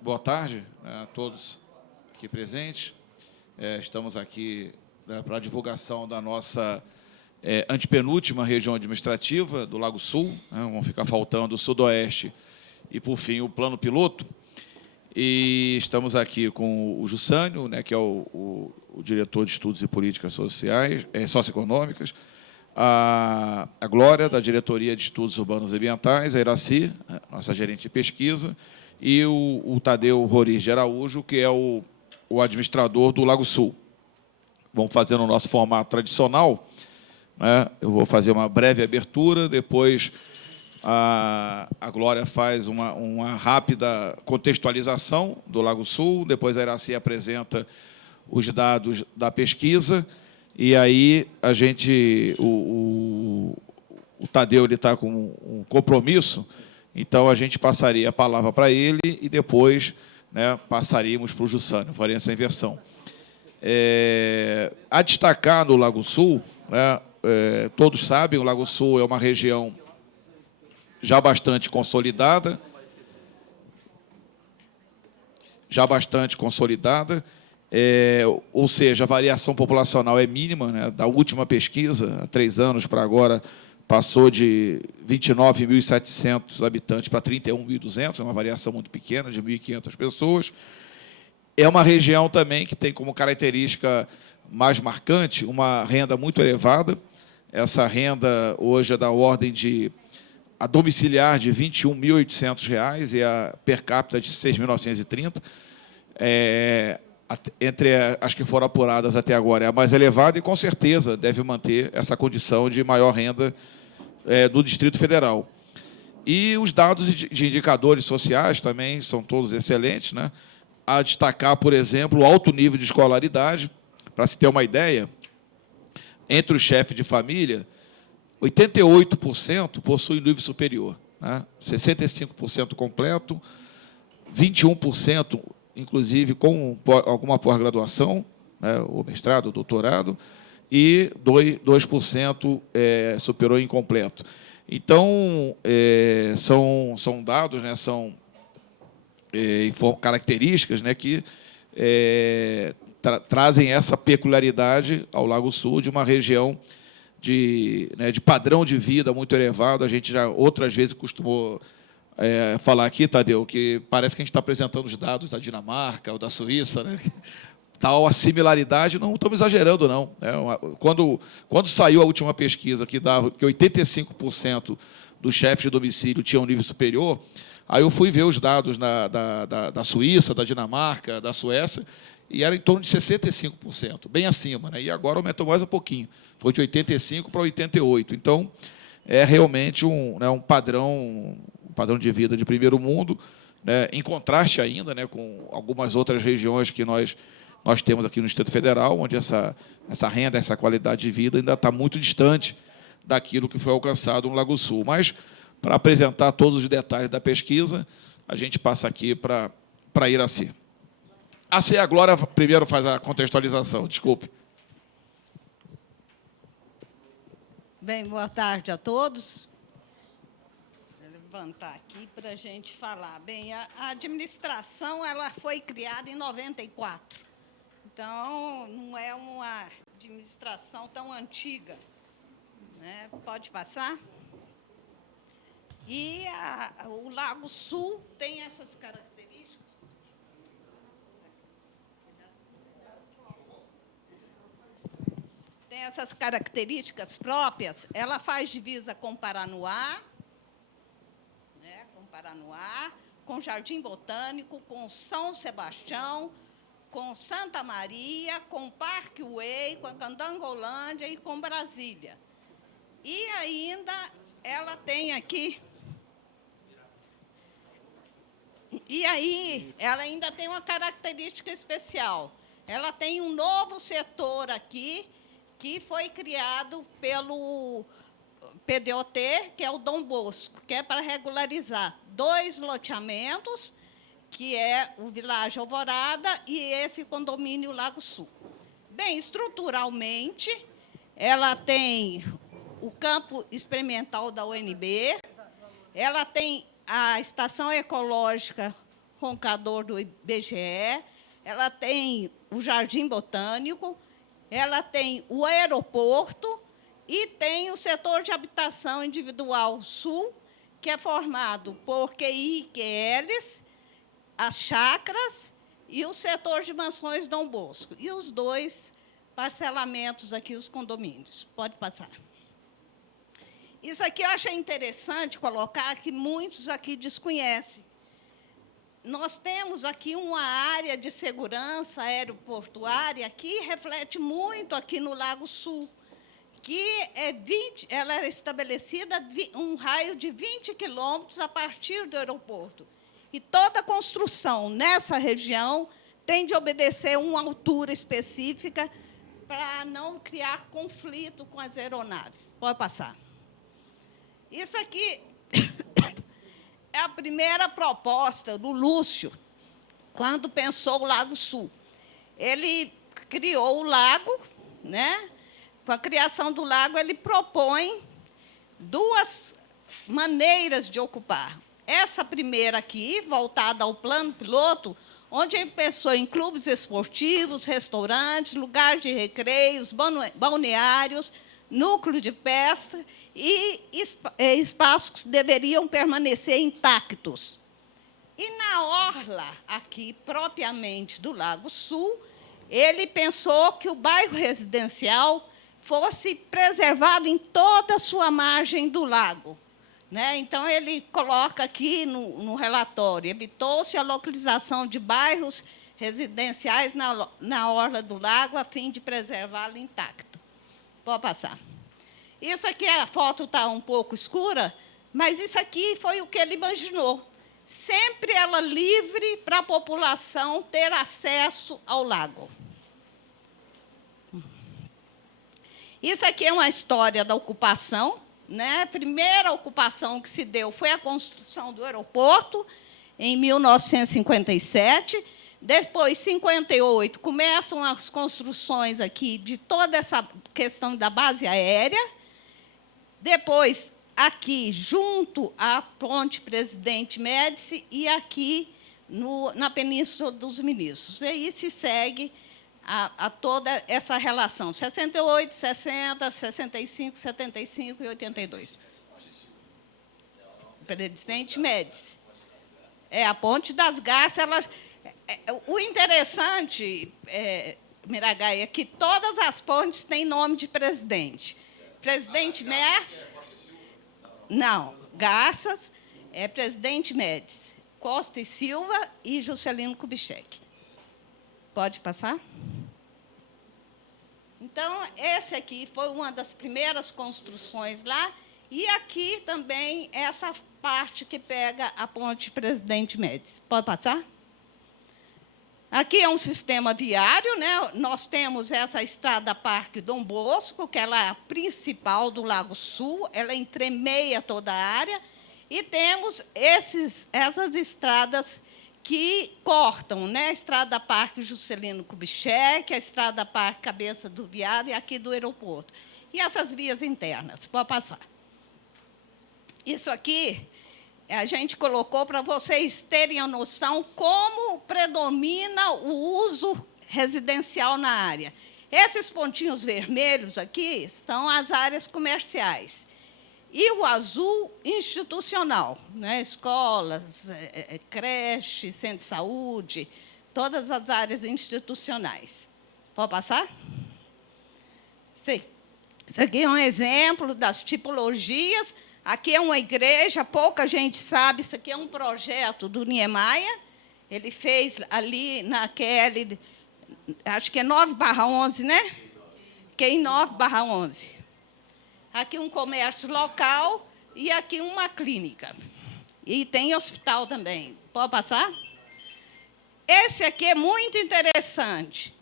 Boa tarde, né, a todos aqui presentes. Estamos aqui, né, para a divulgação da nossa antepenúltima região administrativa do Lago Sul, né, vão ficar faltando o Sudoeste e, por fim, o plano piloto. E estamos aqui com o Jussânio, né, que é o diretor de Estudos e Políticas Sociais, Socioeconômicas, a Glória, da Diretoria de Estudos Urbanos e Ambientais, a Iraci, nossa gerente de pesquisa, e o Tadeu Roriz de Araújo, que é o administrador do Lago Sul. Vamos fazer no nosso formato tradicional, né? Eu vou fazer uma breve abertura, depois a Glória faz uma rápida contextualização do Lago Sul, depois a Iraci apresenta os dados da pesquisa, e aí a gente, o Tadeu está com um compromisso, então a gente passaria a palavra para ele e depois, né, passaríamos para o Jussânio, faria essa inversão. A destacar no Lago Sul, né, todos sabem, o Lago Sul é uma região já bastante consolidada, ou seja, a variação populacional é mínima, né? Da última pesquisa, há 3 anos para agora, passou de 29.700 habitantes para 31.200, é uma variação muito pequena, de 1.500 pessoas. É uma região também que tem como característica mais marcante uma renda muito elevada. Essa renda hoje é da ordem de a domiciliar de R$ 21.800 e a per capita de R$ 6.930. Entre as que foram apuradas até agora, é a mais elevada e, com certeza, deve manter essa condição de maior renda do Distrito Federal. E os dados de indicadores sociais também são todos excelentes, né? A destacar, por exemplo, o alto nível de escolaridade. Para se ter uma ideia, entre os chefes de família, 88% possuem nível superior, né? 65% completo, 21%, inclusive, com alguma pós-graduação, né, o mestrado, o doutorado, e 2% superou incompleto. Então, são dados, né, são características, né, que trazem essa peculiaridade ao Lago Sul, de uma região de padrão de vida muito elevado. A gente já outras vezes costumou falar aqui, Tadeu, que parece que a gente está apresentando os dados da Dinamarca ou da Suíça, né? Tal a similaridade, não estamos exagerando, não. Quando saiu a última pesquisa, que dava que 85% dos chefes de domicílio tinham um nível superior, aí eu fui ver os dados da Suíça, da Dinamarca, da Suécia, e era em torno de 65%, bem acima, né? E agora aumentou mais um pouquinho, foi de 85% para 88%. Então, é realmente um padrão de vida de primeiro mundo, né, em contraste ainda, né, com algumas outras regiões que nós temos aqui no Distrito Federal, onde essa renda, essa qualidade de vida ainda está muito distante daquilo que foi alcançado no Lago Sul. Mas, para apresentar todos os detalhes da pesquisa, a gente passa aqui para Iraci. A Glória primeiro faz a contextualização, desculpe. Bem, boa tarde a todos. Vou levantar aqui para a gente falar. Bem, a administração ela foi criada em 94. Então, não é uma administração tão antiga, né? Pode passar? E o Lago Sul tem essas características. Tem essas características próprias. Ela faz divisa com Paranoá, né, com Jardim Botânico, com São Sebastião, com Santa Maria, com Parque Way, com a Candangolândia e com Brasília. E ainda ela tem aqui... E aí, ela ainda tem uma característica especial. Ela tem um novo setor aqui, que foi criado pelo PDOT, que é o Dom Bosco, que é para regularizar 2 loteamentos, que é o Vilagem Alvorada e esse condomínio Lago Sul. Bem, estruturalmente, ela tem o campo experimental da UNB, ela tem a estação ecológica Roncador do IBGE, ela tem o Jardim Botânico, ela tem o aeroporto e tem o setor de habitação individual sul, que é formado por QI e QLs, as chácaras e o setor de mansões Dom Bosco. E os 2 parcelamentos aqui, os condomínios. Pode passar. Isso aqui eu achei interessante colocar, que muitos aqui desconhecem. Nós temos aqui uma área de segurança aeroportuária que reflete muito aqui no Lago Sul, que ela era estabelecida um raio de 20 quilômetros a partir do aeroporto. E toda construção nessa região tem de obedecer uma altura específica para não criar conflito com as aeronaves. Pode passar. Isso aqui é a primeira proposta do Lúcio, quando pensou o Lago Sul. Ele criou o lago, né? Com a criação do lago, ele propõe 2 maneiras de ocupar. Essa primeira aqui, voltada ao plano piloto, onde ele pensou em clubes esportivos, restaurantes, lugares de recreios, balneários, núcleo de pesca e espaços que deveriam permanecer intactos. E na orla, aqui, propriamente do Lago Sul, ele pensou que o bairro residencial fosse preservado em toda a sua margem do lago. Né? Então, ele coloca aqui no relatório, evitou-se a localização de bairros residenciais na orla do lago, a fim de preservá-lo intacto. Pode passar. Isso aqui, a foto está um pouco escura, mas isso aqui foi o que ele imaginou. Sempre ela livre para a população ter acesso ao lago. Isso aqui é uma história da ocupação. Né? A primeira ocupação que se deu foi a construção do aeroporto, em 1957. Depois, em 58, começam as construções aqui de toda essa questão da base aérea. Depois, aqui, junto à Ponte Presidente Médici, e aqui na Península dos Ministros. E aí se segue a toda essa relação, 68, 60, 65, 75 e 82. Presidente Médici. A Ponte das Garças, o interessante, Miragaia, é que todas as pontes têm nome de presidente. Presidente Médici... Não, Garças é Presidente Médici, Costa e Silva e Juscelino Kubitschek. Pode passar? Então, esse aqui foi uma das primeiras construções lá, e aqui também essa parte que pega a Ponte Presidente Médici. Pode passar? Aqui é um sistema viário, né? Nós temos essa estrada Parque Dom Bosco, que ela é a principal do Lago Sul, ela entremeia toda a área, e temos essas estradas que cortam, né? A estrada Parque Juscelino Kubitschek, a estrada Parque Cabeça do Viado e aqui do aeroporto. E essas vias internas, pode passar. Isso aqui a gente colocou para vocês terem a noção como predomina o uso residencial na área. Esses pontinhos vermelhos aqui são as áreas comerciais. E o azul, institucional, né? Escolas, creche, centro de saúde, todas as áreas institucionais. Pode passar? Sim. Isso aqui é um exemplo das tipologias. Aqui é uma igreja, pouca gente sabe, isso aqui é um projeto do Niemeyer. Ele fez ali naquele, acho que é 9/11, né? Que é em 9/11. Aqui um comércio local e aqui uma clínica. E tem hospital também. Pode passar? Esse aqui é muito interessante.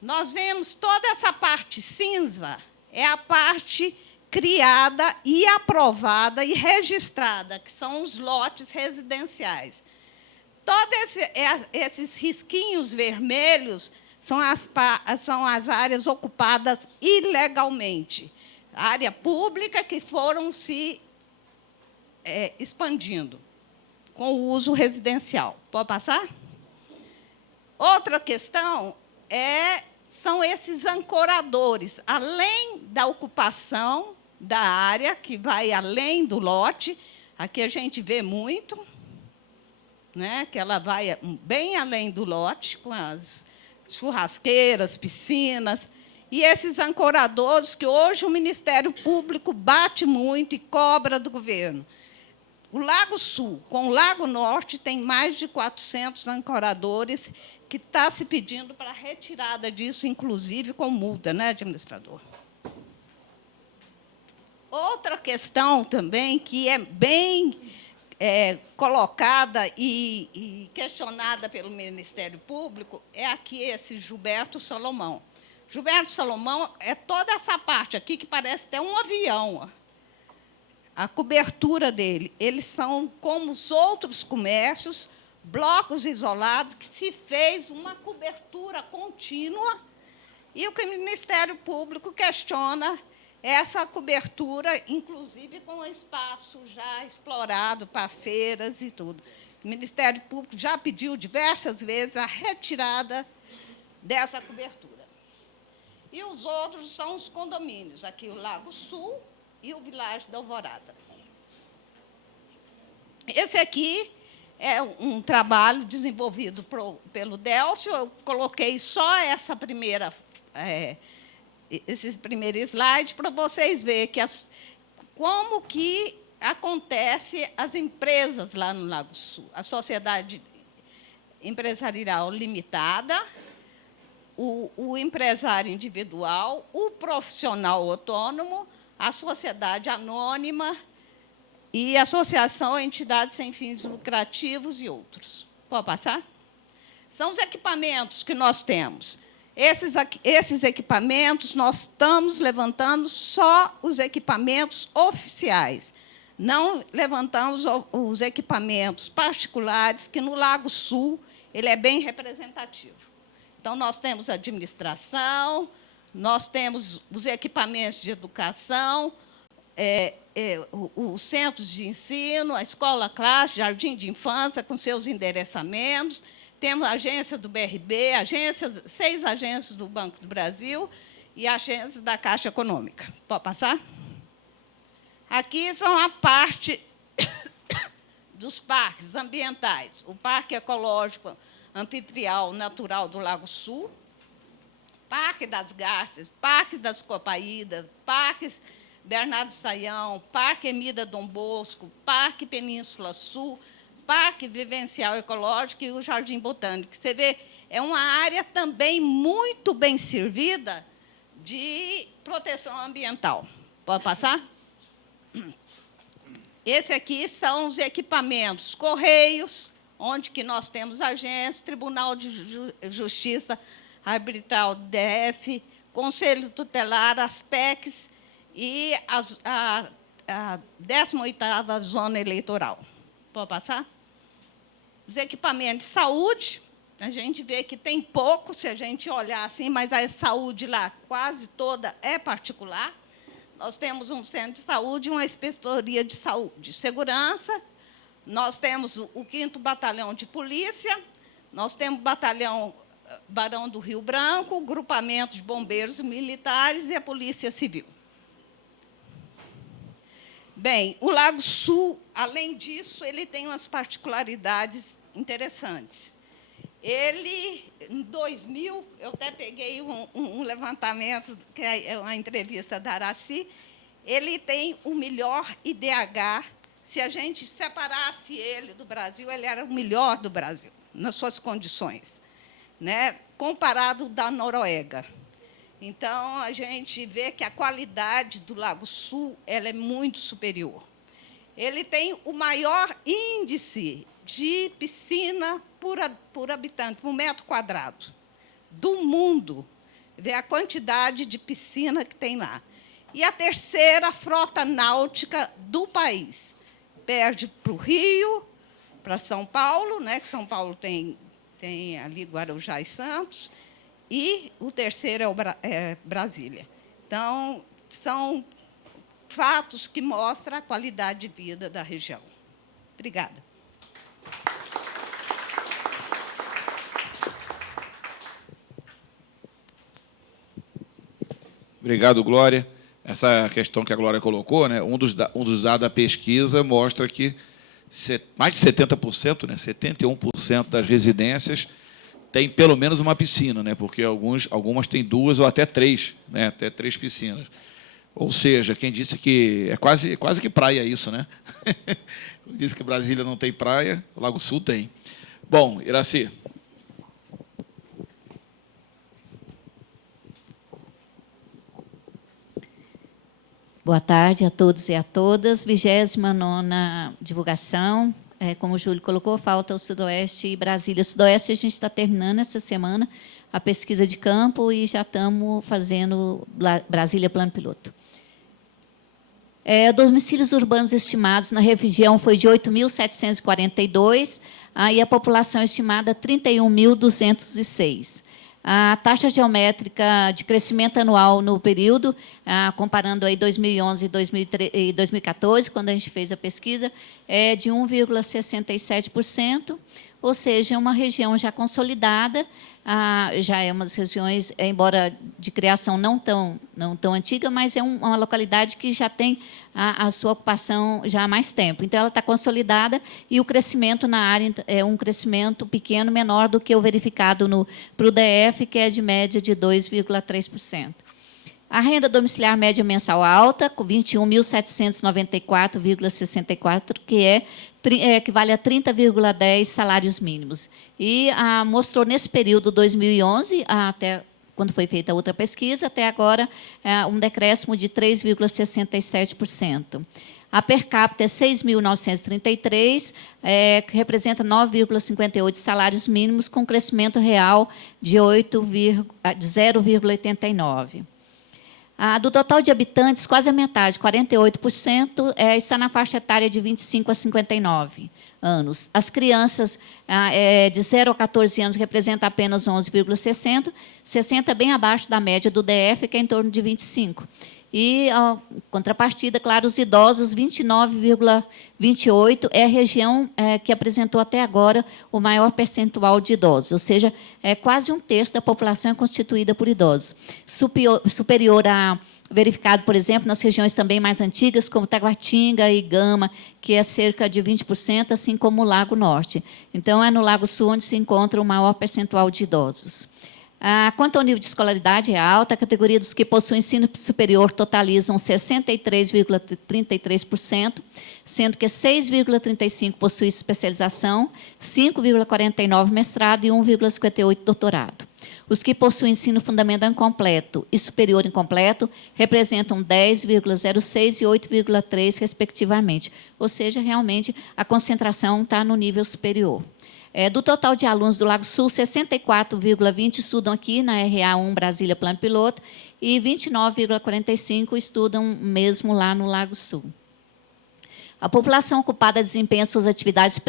Nós vemos toda essa parte cinza, é a parte criada e aprovada e registrada, que são os lotes residenciais. Todos esses risquinhos vermelhos são as áreas ocupadas ilegalmente. Área pública que foram se expandindo. com o uso residencial. Pode passar? Outra questão são esses ancoradores, além da ocupação da área, que vai além do lote. Aqui a gente vê muito, né, que ela vai bem além do lote, com as churrasqueiras, piscinas, e esses ancoradores que hoje o Ministério Público bate muito e cobra do governo. O Lago Sul, com o Lago Norte, tem mais de 400 ancoradores que está se pedindo para a retirada disso, inclusive com multa, né, administrador? Outra questão também que é bem colocada e questionada pelo Ministério Público é aqui esse Gilberto Salomão. Gilberto Salomão é toda essa parte aqui que parece até um avião. Ó. A cobertura dele. Eles são como os outros comércios, blocos isolados, que se fez uma cobertura contínua, e o que o Ministério Público questiona essa cobertura, inclusive com espaço já explorado para feiras e tudo. O Ministério Público já pediu diversas vezes a retirada dessa cobertura. E os outros são os condomínios, aqui o Lago Sul e o Világio da Alvorada. Esse aqui é um trabalho desenvolvido pelo Délcio. Eu coloquei só essa esses primeiros slides para vocês verem como que acontece as empresas lá no Lago Sul. A sociedade empresarial limitada, o empresário individual, o profissional autônomo, a sociedade anônima e associação, entidades sem fins lucrativos e outros. Pode passar? São os equipamentos que nós temos. Esses equipamentos, nós estamos levantando só os equipamentos oficiais. Não levantamos os equipamentos particulares, que no Lago Sul ele é bem representativo. Então, nós temos a administração, nós temos os equipamentos de educação, os centros de ensino, a escola-classe, jardim de infância, com seus endereçamentos. Temos a agência do BRB, 6 agências do Banco do Brasil e agências da Caixa Econômica. Pode passar? Aqui são a parte dos parques ambientais. O Parque Ecológico Anfitrial Natural do Lago Sul, Parque das Garças, Parque das Copaídas, Parques Bernardo Saião, Parque Emida Dom Bosco, Parque Península Sul, Parque Vivencial Ecológico e o Jardim Botânico. Você vê, é uma área também muito bem servida de proteção ambiental. Pode passar? Esse aqui são os equipamentos, Correios, onde que nós temos agência, Tribunal de Justiça Arbitral DF, Conselho Tutelar, as PECs e a 18ª Zona Eleitoral. Pode passar? Os equipamentos de saúde, a gente vê que tem pouco, se a gente olhar assim, mas a saúde lá quase toda é particular. Nós temos um centro de saúde e uma inspetoria de saúde. Segurança, nós temos o 5º Batalhão de Polícia, nós temos o Batalhão Barão do Rio Branco, o Grupamento de Bombeiros Militares e a Polícia Civil. Bem, o Lago Sul, além disso, ele tem umas particularidades interessantes. Ele, em 2000, eu até peguei um levantamento, que é uma entrevista da Araci, ele tem o melhor IDH. Se a gente separasse ele do Brasil, ele era o melhor do Brasil, nas suas condições, né? Comparado da Noruega. Então, a gente vê que a qualidade do Lago Sul ela é muito superior. Ele tem o maior índice de piscina por habitante, por metro quadrado, do mundo. Vê a quantidade de piscina que tem lá. E a 3ª frota náutica do país. Perde para o Rio, para São Paulo, né, que São Paulo tem ali Guarujá e Santos, e o 3º é Brasília. Então, são fatos que mostram a qualidade de vida da região. Obrigada. Obrigado, Glória. Essa questão que a Glória colocou, né, um dos dados da pesquisa mostra que mais de 70%, né, 71% das residências tem pelo menos uma piscina, né, porque algumas têm 2 ou até 3, né, até 3 piscinas. Ou seja, quem disse que é quase que praia isso, né? Disse que Brasília não tem praia, o Lago Sul tem. Bom, Iraci. Boa tarde a todos e a todas. 29ª divulgação. Como o Júlio colocou, falta o Sudoeste e Brasília. Sudoeste, a gente está terminando essa semana a pesquisa de campo e já estamos fazendo Brasília Plano Piloto. Domicílios urbanos estimados na região foi de 8.742, e a população estimada 31.206. A taxa geométrica de crescimento anual no período, comparando aí 2011 e 2014, quando a gente fez a pesquisa, é de 1,67%, ou seja, é uma região já consolidada, já é uma das regiões, embora de criação não tão antiga, mas é uma localidade que já tem a sua ocupação já há mais tempo. Então, ela está consolidada e o crescimento na área é um crescimento pequeno, menor do que o verificado para o DF, que é de média de 2,3%. A renda domiciliar média mensal alta, com 21.794,64, que equivale a 30,10 salários mínimos. E mostrou, nesse período 2011, até quando foi feita a outra pesquisa, até agora, um decréscimo de 3,67%. A per capita é 6.933, que representa 9,58 salários mínimos, com crescimento real de 0,89. Do total de habitantes, quase a metade, 48%, está na faixa etária de 25 a 59 anos. As crianças de 0 a 14 anos representam apenas 11,60, 60 bem abaixo da média do DF, que é em torno de 25. E, contrapartida, claro, os idosos, 29,28, é a região que apresentou até agora o maior percentual de idosos, ou seja, quase um terço da população é constituída por idosos. Superior a verificado, por exemplo, nas regiões também mais antigas, como Taguatinga e Gama, que é cerca de 20%, assim como o Lago Norte. Então, é no Lago Sul onde se encontra o maior percentual de idosos. Quanto ao nível de escolaridade, é alta. A categoria dos que possuem ensino superior totalizam 63,33%, sendo que 6,35% possuem especialização, 5,49% mestrado e 1,58% doutorado. Os que possuem ensino fundamental incompleto e superior incompleto representam 10,06% e 8,3%, respectivamente. Ou seja, realmente, a concentração está no nível superior. Do total de alunos do Lago Sul, 64,20% estudam aqui na RA1 Brasília Plano Piloto e 29,45% estudam mesmo lá no Lago Sul. A população ocupada desempenha suas atividades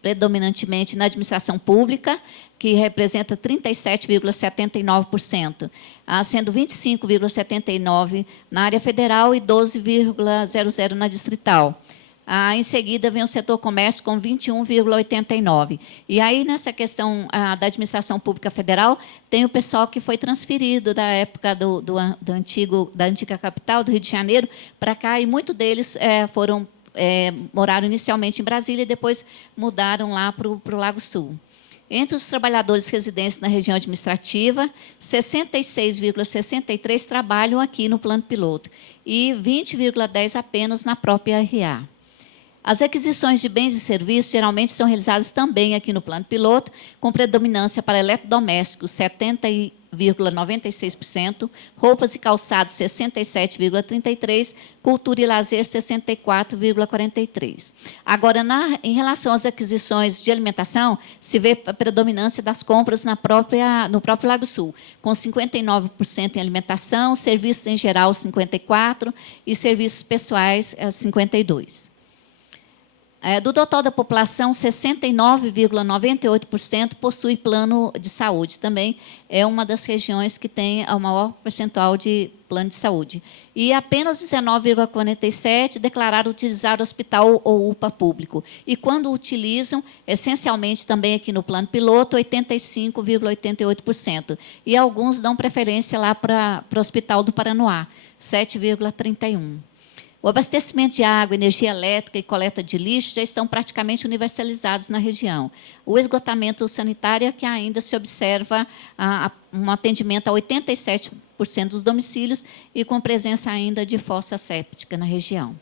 predominantemente na administração pública, que representa 37,79%, sendo 25,79% na área federal e 12,00% na distrital. Em seguida, vem o setor comércio com 21,89%. E aí, nessa questão da administração pública federal, tem o pessoal que foi transferido da época da antiga capital, do Rio de Janeiro, para cá, e muitos deles moraram inicialmente em Brasília e depois mudaram lá para o Lago Sul. Entre os trabalhadores residentes na região administrativa, 66,63% trabalham aqui no Plano Piloto e 20,10% apenas na própria RA. As aquisições de bens e serviços geralmente são realizadas também aqui no Plano Piloto, com predominância para eletrodomésticos, 70,96%, roupas e calçados, 67,33%, cultura e lazer, 64,43%. Agora, em relação às aquisições de alimentação, se vê a predominância das compras no próprio Lago Sul, com 59% em alimentação, serviços em geral, 54%, e serviços pessoais, 52%. Do total da população, 69,98% possui plano de saúde. Também é uma das regiões que tem o maior percentual de plano de saúde. E apenas 19,47% declararam utilizar hospital ou UPA público. E, quando utilizam, essencialmente também aqui no plano piloto, 85,88%. E alguns dão preferência lá para o Hospital do Paranoá, 7,31%. O abastecimento de água, energia elétrica e coleta de lixo já estão praticamente universalizados na região. O esgotamento sanitário é que ainda se observa um atendimento a 87% dos domicílios e com presença ainda de fossa séptica na região.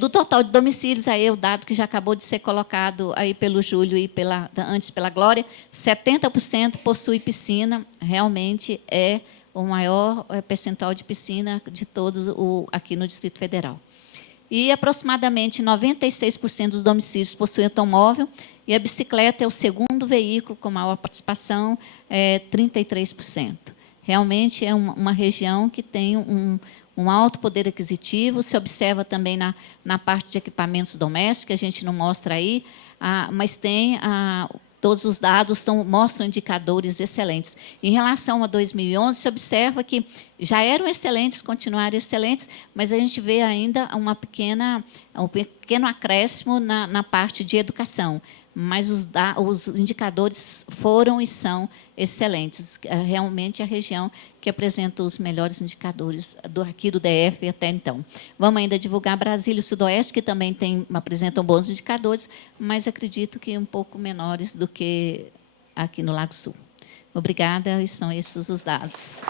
Do total de domicílios, aí o dado que já acabou de ser colocado aí pelo Júlio e antes pela Glória, 70% possui piscina, realmente é o maior percentual de piscina de todos aqui no Distrito Federal. E aproximadamente 96% dos domicílios possuem automóvel, e a bicicleta é o segundo veículo com maior participação, 33%. Realmente é uma região que tem um alto poder aquisitivo, se observa também na parte de equipamentos domésticos, que a gente não mostra aí, mas tem todos os dados mostram indicadores excelentes. Em relação a 2011, se observa que já eram excelentes, continuaram excelentes, mas a gente vê ainda um pequeno acréscimo na parte de educação. Mas os indicadores foram e são excelentes. Realmente a região que apresenta os melhores indicadores aqui do DF até então. Vamos ainda divulgar Brasília e o Sudoeste, que também apresentam bons indicadores, mas acredito que um pouco menores do que aqui no Lago Sul. Obrigada, e são esses os dados.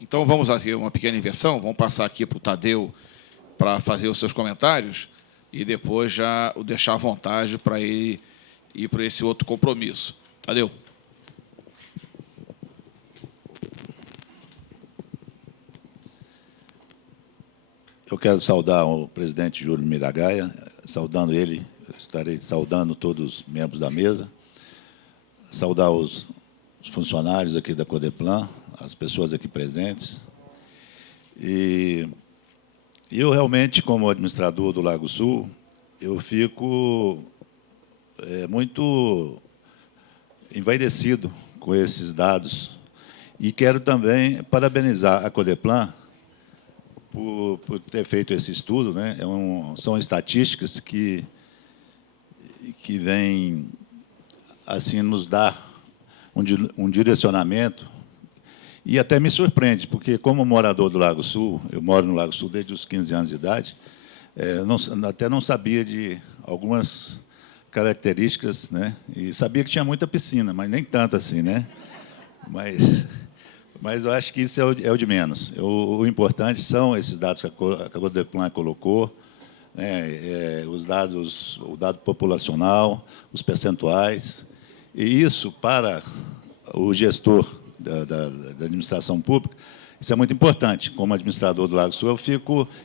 Então, vamos aqui uma pequena inversão. Vamos passar aqui para o Tadeu para fazer os seus comentários e depois já o deixar à vontade para ele ir para esse outro compromisso. Tadeu. Eu quero saudar o presidente Júlio Miragaia, saudando ele, estarei saudando todos os membros da mesa, saudar os funcionários aqui da Codeplan, as pessoas aqui presentes. E eu, realmente, como administrador do Lago Sul, eu fico muito envaidecido com esses dados. E quero também parabenizar a Codeplan por ter feito esse estudo, né? São estatísticas que vêm assim, nos dar um direcionamento. E até me surpreende, porque, como morador do Lago Sul, eu moro no Lago Sul desde os 15 anos de idade, até não sabia de algumas características, né? E sabia que tinha muita piscina, mas nem tanto assim, né? Mas eu acho que isso é o de menos. O importante são esses dados que a Codeplan colocou, né? O dado populacional, os percentuais. E isso, para o gestor da administração pública, isso é muito importante. Como administrador do Lago Sul,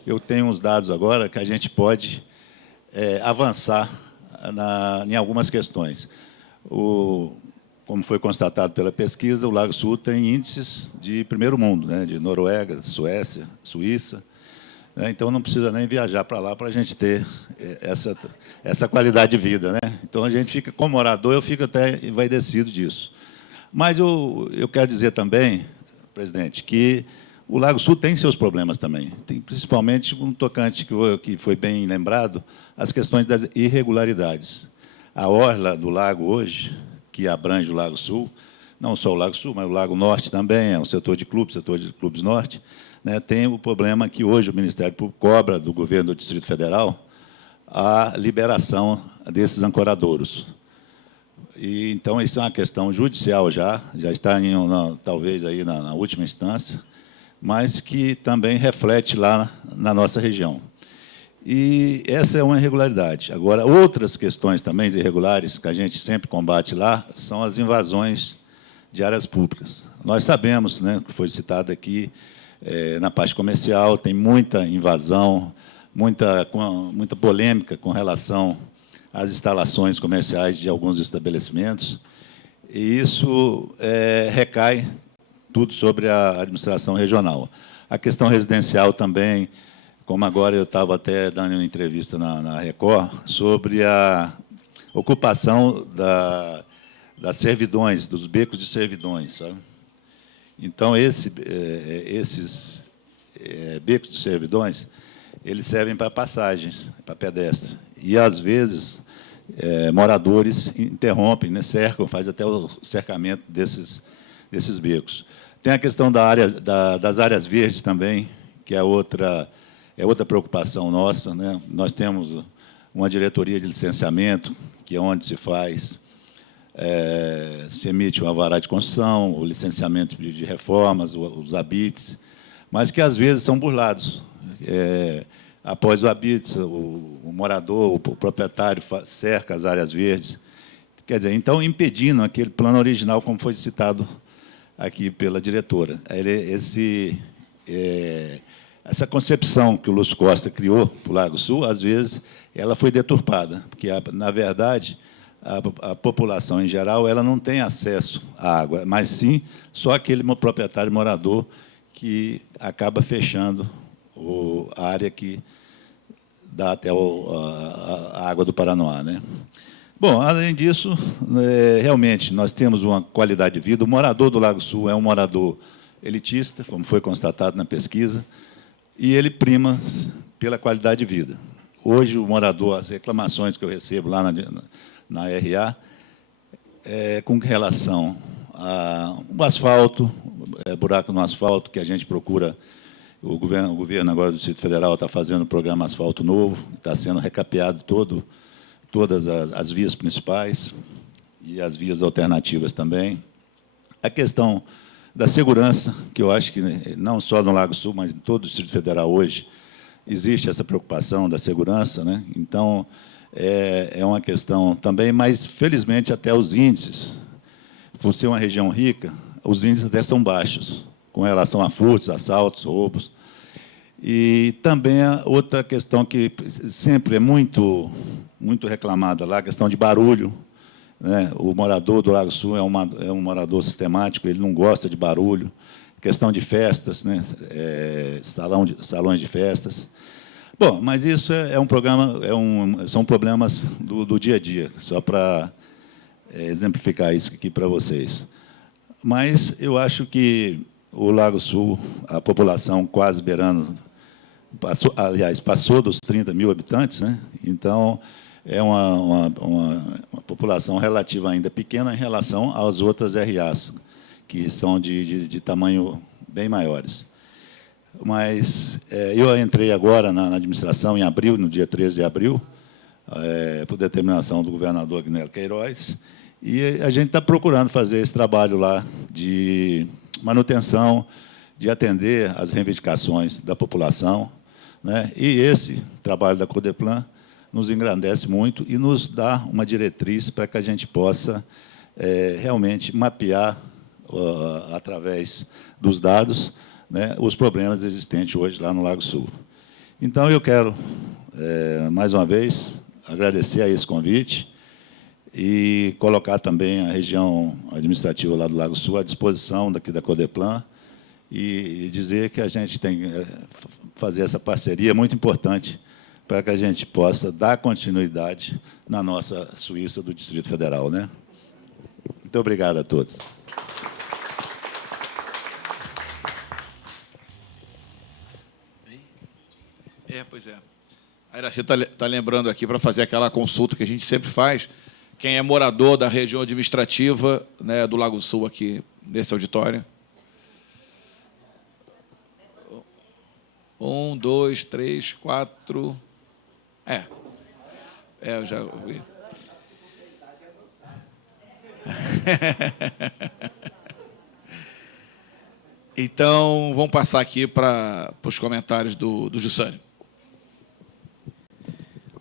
eu tenho uns dados agora que a gente pode avançar em algumas questões. Como foi constatado pela pesquisa, o Lago Sul tem índices de primeiro mundo, né, de Noruega, Suécia, Suíça. Né, então, não precisa nem viajar para lá para a gente ter essa qualidade de vida. Né? Então, a gente fica, como morador, eu fico até envaidecido disso. Mas eu quero dizer também, presidente, que o Lago Sul tem seus problemas também. Tem, principalmente, um tocante que foi bem lembrado, as questões das irregularidades. A orla do lago hoje, que abrange o Lago Sul, não só o Lago Sul, mas o Lago Norte também, é um setor de clubes norte, né, tem o problema que hoje o Ministério Público cobra do governo do Distrito Federal a liberação desses ancoradouros. E, então, isso é uma questão judicial já está, talvez, aí na última instância, mas que também reflete lá na nossa região. E essa é uma irregularidade. Agora, outras questões também irregulares que a gente sempre combate lá são as invasões de áreas públicas. Nós sabemos, né, que foi citado aqui, na parte comercial, tem muita invasão, muita polêmica com relação às instalações comerciais de alguns estabelecimentos, e isso recai tudo sobre a administração regional. A questão residencial também, como agora eu estava até dando uma entrevista na Record, sobre a ocupação das servidões, dos becos de servidões, sabe? Então, esses becos de servidões, eles servem para passagens, para pedestres. E, às vezes, moradores interrompem, né, cercam, fazem até o cercamento desses becos. Tem a questão das áreas verdes também, que é outra preocupação nossa, né? Nós temos uma diretoria de licenciamento, que é onde se emite um alvará de construção, o licenciamento de reformas, os habites, mas que, às vezes, são burlados. Após o habite, o morador, o proprietário cerca as áreas verdes. Quer dizer, então, impedindo aquele plano original, como foi citado aqui pela diretora. Essa concepção que o Lúcio Costa criou para o Lago Sul, às vezes, ela foi deturpada, porque, na verdade, a população, em geral, ela não tem acesso à água, mas, sim, só aquele proprietário morador que acaba fechando a área que dá até a água do Paranoá, né? Bom, além disso, realmente, nós temos uma qualidade de vida. O morador do Lago Sul é um morador elitista, como foi constatado na pesquisa, e ele prima pela qualidade de vida. Hoje, o morador, as reclamações que eu recebo lá na RA, com relação ao asfalto, buraco no asfalto, que a gente procura. O governo agora do Distrito Federal está fazendo o programa Asfalto Novo, está sendo recapeado todas as vias principais e as vias alternativas também. A questão da segurança, que eu acho que não só no Lago Sul, mas em todo o Distrito Federal hoje, existe essa preocupação da segurança, né? Então, é uma questão também, mas, felizmente, até os índices, por ser uma região rica, os índices até são baixos, com relação a furtos, assaltos, roubos. E também a outra questão que sempre é muito reclamada lá, a questão de barulho, né? O morador do Lago Sul é um morador sistemático, ele não gosta de barulho. Questão de festas, né? Salões de festas. Bom, mas isso são problemas do dia a dia, só para exemplificar isso aqui para vocês. Mas eu acho que o Lago Sul, a população quase beirando, passou dos 30 mil habitantes, né? Então, é uma população relativa ainda pequena em relação às outras RAs, que são de tamanho bem maiores. Mas eu entrei agora na administração em abril, no dia 13 de abril, por determinação do governador Agnello Queiroz, e a gente está procurando fazer esse trabalho lá de manutenção, de atender às reivindicações da população, né? E esse trabalho da Codeplan nos engrandece muito e nos dá uma diretriz para que a gente possa realmente mapear, através dos dados, né, os problemas existentes hoje lá no Lago Sul. Então, eu quero, mais uma vez, agradecer a esse convite e colocar também a região administrativa lá do Lago Sul à disposição daqui da Codeplan e dizer que a gente tem que fazer essa parceria muito importante para que a gente possa dar continuidade na nossa Suíça do Distrito Federal, né? Muito obrigado a todos. Pois é. A Iraci está lembrando aqui para fazer aquela consulta que a gente sempre faz. Quem é morador da região administrativa, né, do Lago Sul, aqui nesse auditório? 1, 2, 3, 4... eu já ouvi. Então, vamos passar aqui para os comentários do Jussânio.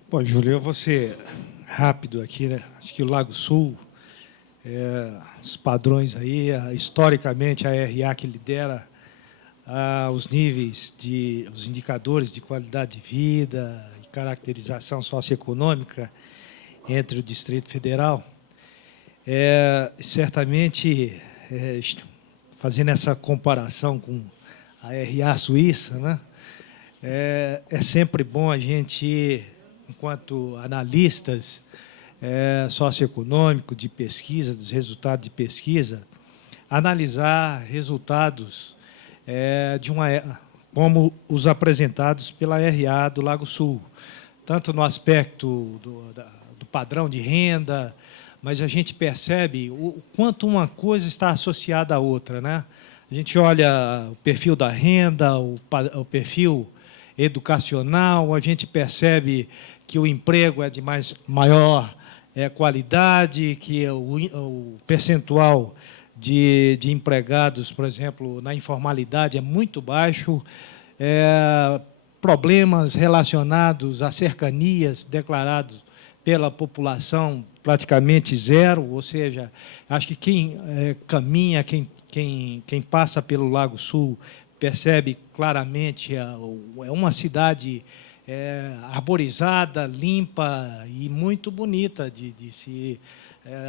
Bom, Júlio, eu vou ser rápido aqui, né? Acho que o Lago Sul, os padrões aí, historicamente, a RA que lidera os níveis os indicadores de qualidade de vida e caracterização socioeconômica entre o Distrito Federal, certamente fazendo essa comparação com a RA Suíça, né? É sempre bom a gente, enquanto analistas socioeconômicos de pesquisa, dos resultados de pesquisa, analisar resultados como os apresentados pela RA do Lago Sul, tanto no aspecto do padrão de renda, mas a gente percebe o quanto uma coisa está associada à outra, né? A gente olha o perfil da renda, o perfil educacional, a gente percebe que o emprego é de maior qualidade, que o percentual de empregados, por exemplo, na informalidade é muito baixo, problemas relacionados a cercanias declarados pela população praticamente zero, ou seja, acho que quem caminha, quem passa pelo Lago Sul percebe claramente é uma cidade arborizada, limpa e muito bonita de se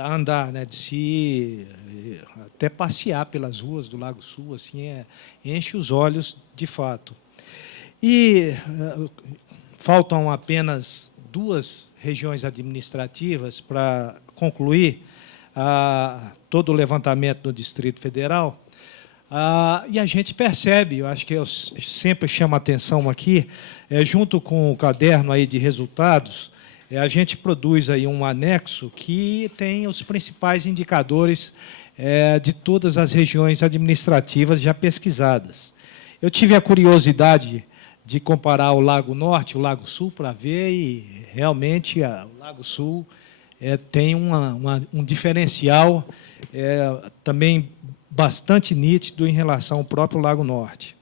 andar, né, de se até passear pelas ruas do Lago Sul, assim, enche os olhos de fato. E faltam apenas 2 regiões administrativas para concluir todo o levantamento do Distrito Federal. E a gente percebe, eu acho que eu sempre chamo a atenção aqui, junto com o caderno aí de resultados, a gente produz aí um anexo que tem os principais indicadores de todas as regiões administrativas já pesquisadas. Eu tive a curiosidade de comparar o Lago Norte e o Lago Sul para ver, e realmente o Lago Sul tem um diferencial também bastante nítido em relação ao próprio Lago Norte.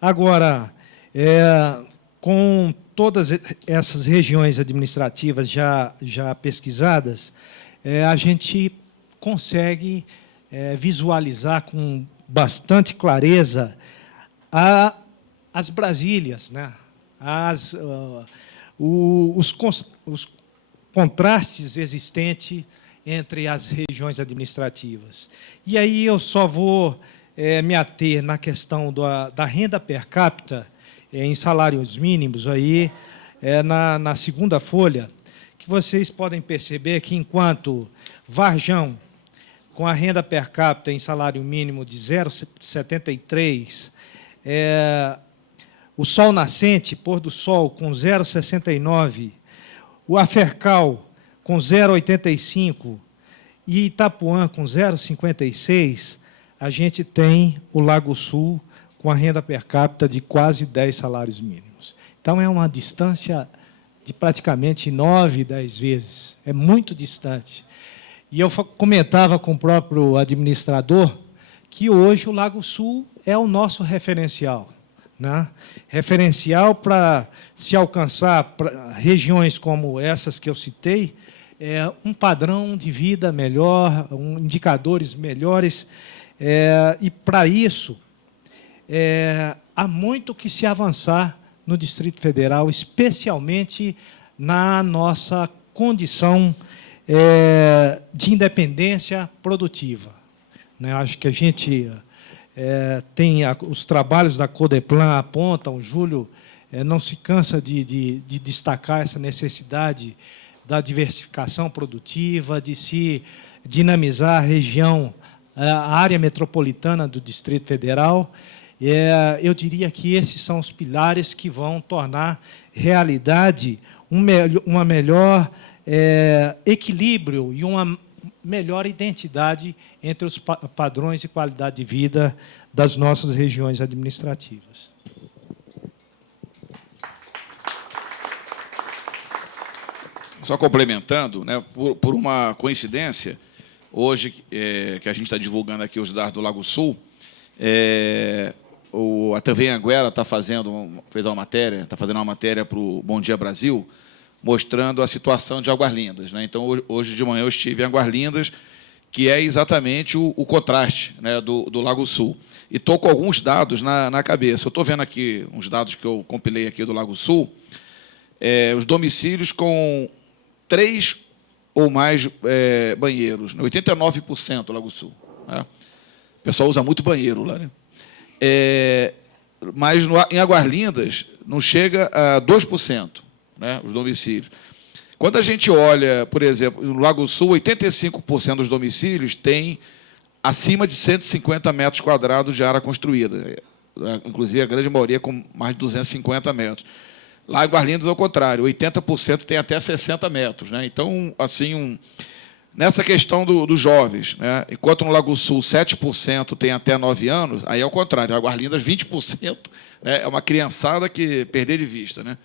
Agora, com todas essas regiões administrativas já pesquisadas, a gente consegue visualizar com bastante clareza as Brasílias, né? Os contrastes existentes entre as regiões administrativas. E aí eu só vou me ater na questão da renda per capita em salários mínimos, aí, na segunda folha, que vocês podem perceber que, enquanto Varjão, com a renda per capita em salário mínimo de 0,73, o Sol Nascente, Pôr do Sol, com 0,69, o Afercal, com 0,85, e Itapuã, com 0,56, a gente tem o Lago Sul com a renda per capita de quase 10 salários mínimos. Então, é uma distância de praticamente 9, 10 vezes. É muito distante. E eu comentava com o próprio administrador que hoje o Lago Sul é o nosso referencial, né? Referencial para se alcançar regiões como essas que eu citei, um padrão de vida melhor, indicadores melhores, e, para isso, há muito que se avançar no Distrito Federal, especialmente na nossa condição de independência produtiva, né? Acho que a gente tem os trabalhos da Codeplan apontam, o Júlio não se cansa de destacar essa necessidade da diversificação produtiva, de se dinamizar a região, a área metropolitana do Distrito Federal. Eu diria que esses são os pilares que vão tornar realidade uma melhor equilíbrio e uma melhor identidade entre os padrões de qualidade de vida das nossas regiões administrativas. Só complementando, né, por uma coincidência, hoje que a gente está divulgando aqui os dados do Lago Sul, a TV Anguera está fazendo uma matéria para o Bom Dia Brasil, mostrando a situação de Águas Lindas, né? Então, hoje de manhã eu estive em Águas Lindas, que é exatamente o contraste, né, do Lago Sul. E estou com alguns dados na cabeça. Eu estou vendo aqui uns dados que eu compilei aqui do Lago Sul, os domicílios com 3 ou mais banheiros, 89% do Lago Sul, né? O pessoal usa muito banheiro lá, né? Mas em Águas Lindas não chega a 2%, né, os domicílios. Quando a gente olha, por exemplo, no Lago Sul, 85% dos domicílios têm acima de 150 metros quadrados de área construída, inclusive a grande maioria com mais de 250 metros. Lá em Águas Lindas, ao contrário, 80% tem até 60 metros. Né? Então, assim, nessa questão dos jovens, né? Enquanto no Lago Sul 7% tem até 9 anos, aí é o contrário, em Águas Lindas 20%, né? É uma criançada que perder de vista. Né?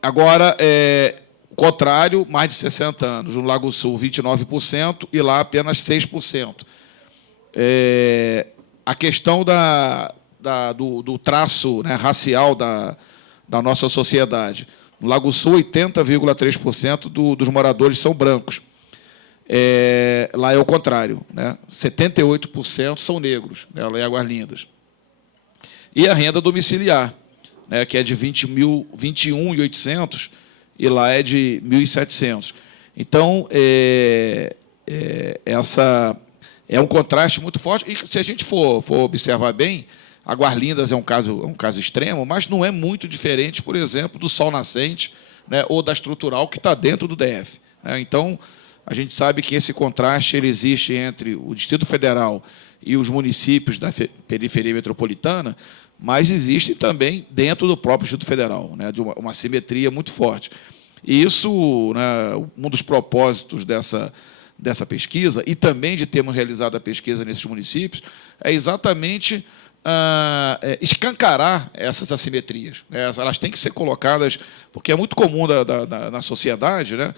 Agora, o contrário, mais de 60 anos. No Lago Sul, 29%, e lá apenas 6%. A questão do traço, né, racial da nossa sociedade. No Lago Sul, 80,3% dos moradores são brancos. Lá é o contrário, né? 78% são negros, né, lá em Águas Lindas. E a renda domiciliar, né, que é de 21.800, e lá é de 1.700. Então, essa é um contraste muito forte. E, se a gente for observar bem, Águas Lindas é um caso extremo, mas não é muito diferente, por exemplo, do Sol Nascente, né, ou da Estrutural, que está dentro do DF. Né? Então, a gente sabe que esse contraste ele existe entre o Distrito Federal e os municípios da periferia metropolitana, mas existe também dentro do próprio Distrito Federal, né, de uma simetria muito forte. E isso, né, um dos propósitos dessa pesquisa, e também de termos realizado a pesquisa nesses municípios, é exatamente escancarar essas assimetrias. Né? Elas têm que ser colocadas, porque é muito comum na sociedade, né,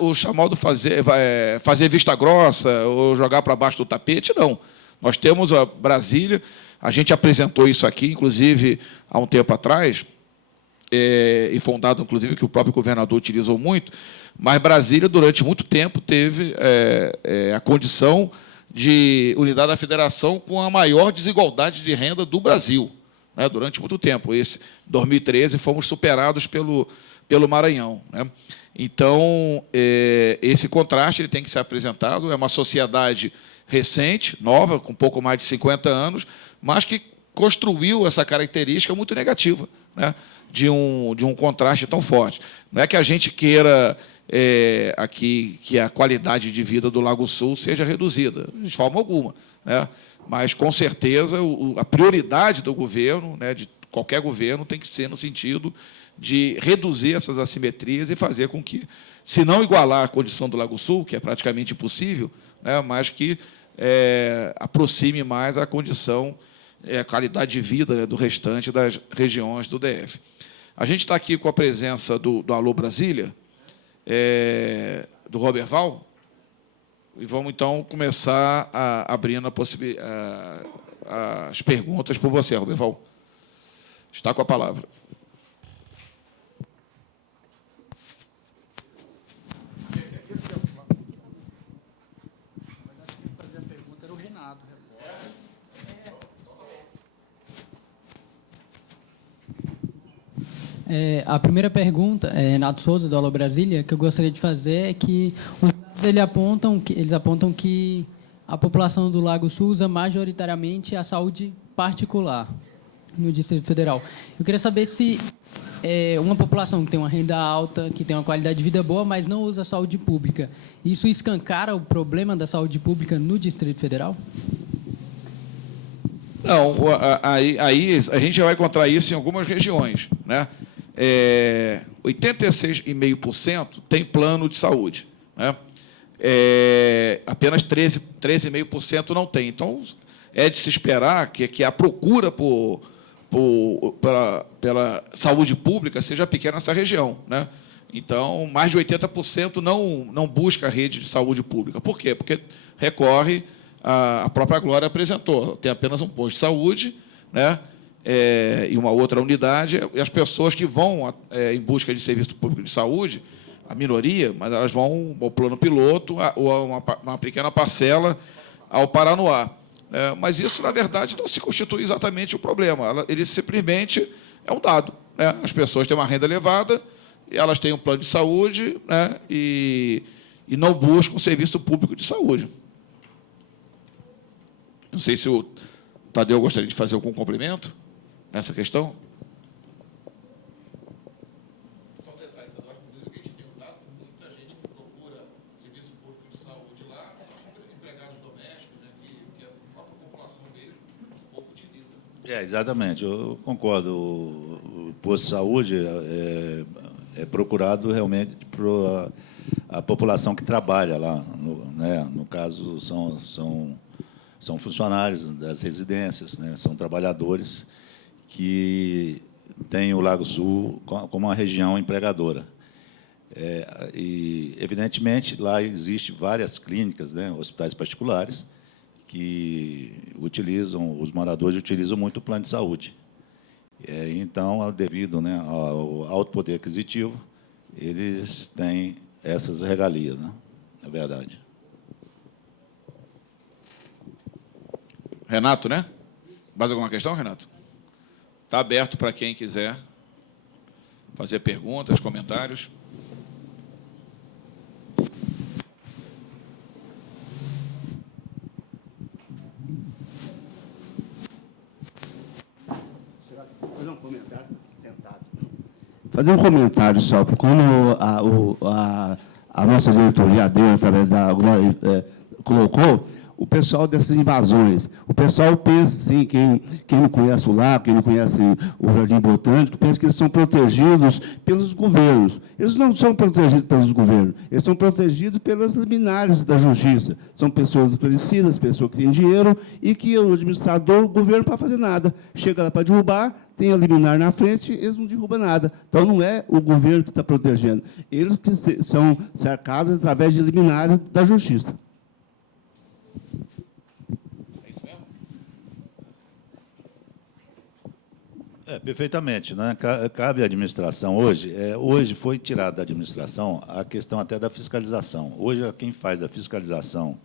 o chamado fazer vista grossa ou jogar para baixo do tapete. Não. Nós temos a Brasília, a gente apresentou isso aqui, inclusive, há um tempo atrás, e foi um dado, inclusive, que o próprio governador utilizou muito, mas Brasília, durante muito tempo, teve a condição de unidade da federação com a maior desigualdade de renda do Brasil, né, durante muito tempo. Em 2013, fomos superados pelo Maranhão. Né? Então, esse contraste ele tem que ser apresentado. É uma sociedade recente, nova, com pouco mais de 50 anos, mas que construiu essa característica muito negativa, né, de um contraste tão forte. Não é que a gente queira aqui que a qualidade de vida do Lago Sul seja reduzida, de forma alguma. Né? Mas, com certeza, a prioridade do governo, né, de qualquer governo, tem que ser no sentido de reduzir essas assimetrias e fazer com que, se não igualar a condição do Lago Sul, que é praticamente impossível, né, mas que aproxime mais a condição, a qualidade de vida, né, do restante das regiões do DF. A gente está aqui com a presença do Alô Brasília, do Roberval, e vamos, então, começar abrindo as perguntas por você, Roberval. Está com a palavra. A primeira pergunta, Renato Souza, do Alô Brasília, que eu gostaria de fazer é que os dados eles apontam que a população do Lago Sul usa majoritariamente a saúde particular no Distrito Federal. Eu queria saber se uma população que tem uma renda alta, que tem uma qualidade de vida boa, mas não usa saúde pública, isso escancara o problema da saúde pública no Distrito Federal? Não, aí a gente vai encontrar isso em algumas regiões. Né? 86,5% tem plano de saúde. Né? Apenas 13,5% não tem. Então, é de se esperar que a procura pela saúde pública seja pequena nessa região. Né? Então, mais de 80% não busca a rede de saúde pública. Por quê? Porque recorre, a própria Glória apresentou, tem apenas um posto de saúde, né, e uma outra unidade, e as pessoas que vão em busca de serviço público de saúde, a minoria, mas elas vão ao plano piloto ou a uma pequena parcela ao Paranoá. Mas isso, na verdade, não se constitui exatamente o problema. Ele simplesmente é um dado. Né? As pessoas têm uma renda elevada, elas têm um plano de saúde, né, e não buscam um serviço público de saúde. Não sei se o Tadeu gostaria de fazer algum complemento nessa questão. Só um detalhe, Tadeu, acho que a gente tem um dado que muita gente que procura serviço público de saúde lá são empregados domésticos, né, que a própria população mesmo pouco utiliza. Exatamente, eu concordo. O posto de saúde é procurado realmente por a população que trabalha lá. No caso, são funcionários das residências, né, são trabalhadores que têm o Lago Sul como uma região empregadora. E, evidentemente, lá existem várias clínicas, né, hospitais particulares, que os moradores utilizam muito o plano de saúde. Então, devido, né, ao alto poder aquisitivo, eles têm essas regalias, né? É verdade. Renato, né? Mais alguma questão, Renato? Está aberto para quem quiser fazer perguntas, comentários. Fazer um comentário só, porque quando a nossa diretoria deu, através da colocou o pessoal dessas invasões. O pessoal pensa, assim, quem não conhece o lago, quem não conhece o Jardim Botânico, pensa que eles são protegidos pelos governos. Eles não são protegidos pelos governos, eles são protegidos pelas liminares da justiça. São pessoas conhecidas, pessoas que têm dinheiro e que o administrador, o governo, não pode fazer nada. Chega lá para derrubar, tem a liminar na frente, eles não derrubam nada. Então, não é o governo que está protegendo. Eles que são cercados através de liminares da justiça. É isso mesmo? Perfeitamente, né? Cabe à administração hoje. Hoje foi tirada da administração a questão até da fiscalização. Hoje, quem faz a fiscalização,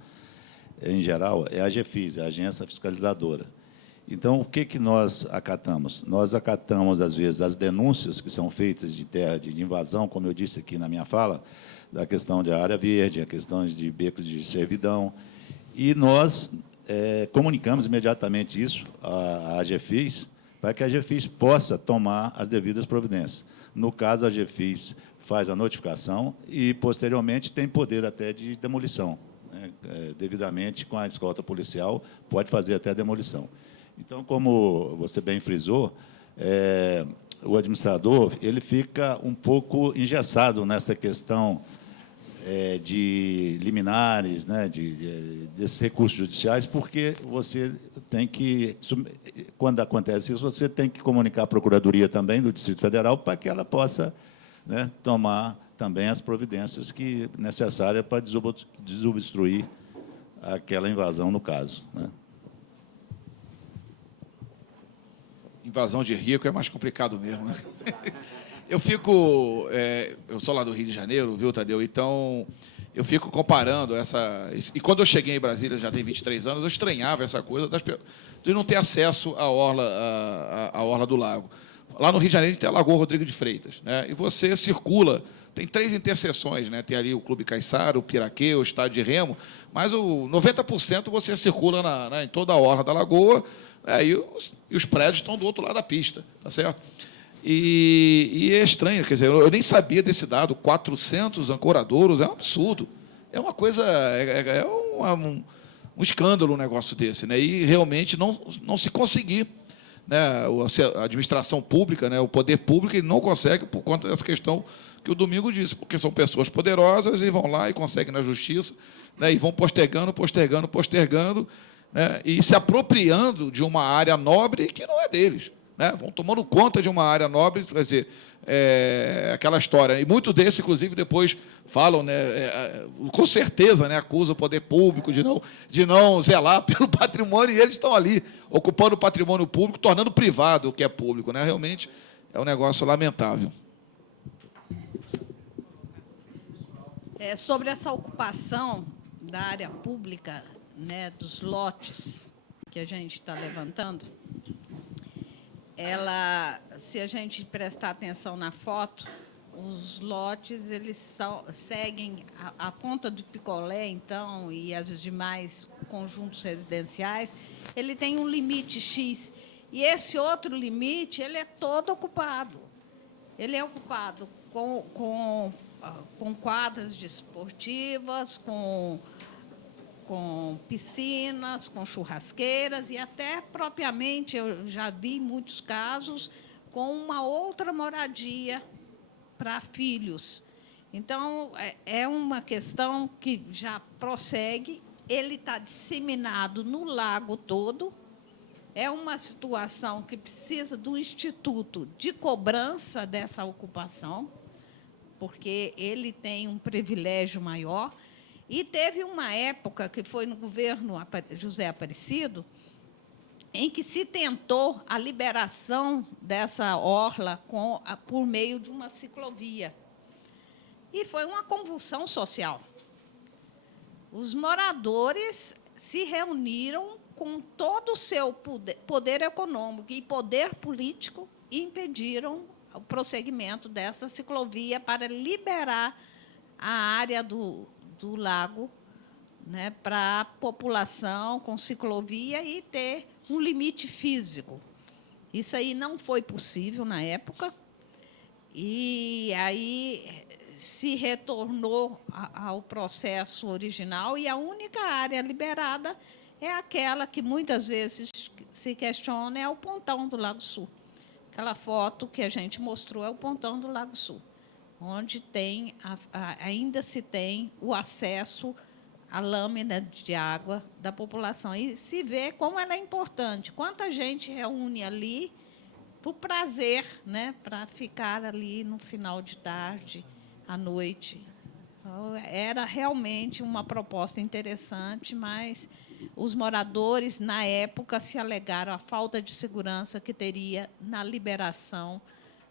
em geral, é a AGFIS, a Agência Fiscalizadora. Então, o que nós acatamos? Nós acatamos, às vezes, as denúncias que são feitas de terra de invasão, como eu disse aqui na minha fala, da questão de área verde, a questão de becos de servidão, e nós comunicamos imediatamente isso à AGFIS, para que a AGFIS possa tomar as devidas providências. No caso, a AGFIS faz a notificação e, posteriormente, tem poder até de demolição, né? Devidamente, com a escolta policial, pode fazer até a demolição. Então, como você bem frisou, o administrador ele fica um pouco engessado nessa questão de liminares, né, desses recursos judiciais, porque você tem que, quando acontece isso, você tem que comunicar à Procuradoria também do Distrito Federal para que ela possa, né, tomar também as providências necessárias para desobstruir aquela invasão, no caso, né? Invasão de rico é mais complicado mesmo, né? Eu sou lá do Rio de Janeiro, viu, Tadeu? Então, eu fico comparando E quando eu cheguei em Brasília, já tem 23 anos, eu estranhava essa coisa de não ter acesso à orla do lago. Lá no Rio de Janeiro, a gente tem a Lagoa Rodrigo de Freitas, né? E você circula, tem 3 interseções, né? Tem ali o Clube Caiçara, o Piraquê, o Estádio de Remo, mas o 90% você circula em toda a orla da lagoa, e os prédios estão do outro lado da pista, tá certo? E é estranho, quer dizer, eu nem sabia desse dado, 400 ancoradouros, é um absurdo. É uma coisa, um escândalo um negócio desse, né? E realmente não se conseguir, né? A administração pública, né? O poder público, ele não consegue por conta dessa questão que o Domingo disse, porque são pessoas poderosas e vão lá e conseguem na justiça, né? E vão postergando, né? E se apropriando de uma área nobre que não é deles, né? Vão tomando conta de uma área nobre, quer dizer, aquela história. E muitos desses, inclusive, depois falam, né, com certeza, né, acusam o poder público de não zelar pelo patrimônio, e eles estão ali, ocupando o patrimônio público, tornando privado o que é público, né? Realmente é um negócio lamentável. Sobre essa ocupação da área pública, né, dos lotes que a gente está levantando, se a gente prestar atenção na foto, os lotes eles seguem a ponta do picolé, então, e as demais conjuntos residenciais, ele tem um limite X. E esse outro limite, ele é todo ocupado. Ele é ocupado com quadras desportivas, com piscinas, com churrasqueiras e até, propriamente, eu já vi muitos casos, com uma outra moradia para filhos. Então, é uma questão que já prossegue, ele está disseminado no lago todo, é uma situação que precisa do instituto de cobrança dessa ocupação, porque ele tem um privilégio maior. E teve uma época, que foi no governo José Aparecido, em que se tentou a liberação dessa orla por meio de uma ciclovia. E foi uma convulsão social. Os moradores se reuniram com todo o seu poder econômico e poder político e impediram o prosseguimento dessa ciclovia para liberar a área do lago, né, para a população com ciclovia e ter um limite físico. Isso aí não foi possível na época, e aí se retornou ao processo original, e a única área liberada é aquela que muitas vezes se questiona, é o pontão do Lago Sul. Aquela foto que a gente mostrou é o pontão do Lago Sul, onde tem, ainda se tem o acesso à lâmina de água da população. E se vê como ela é importante, quanta gente reúne ali por prazer, né, para ficar ali no final de tarde, à noite. Então, era realmente uma proposta interessante, mas os moradores, na época, se alegaram a falta de segurança que teria na liberação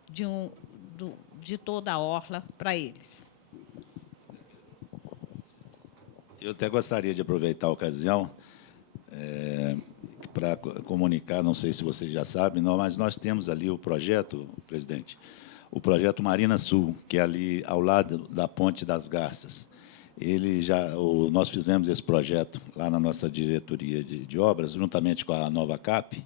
de toda a orla para eles. Eu até gostaria de aproveitar a ocasião para comunicar, não sei se vocês já sabem, mas nós temos ali o projeto, presidente, o projeto Marina Sul, que é ali ao lado da Ponte das Garças. Nós fizemos esse projeto lá na nossa diretoria de obras, juntamente com a Nova Cap,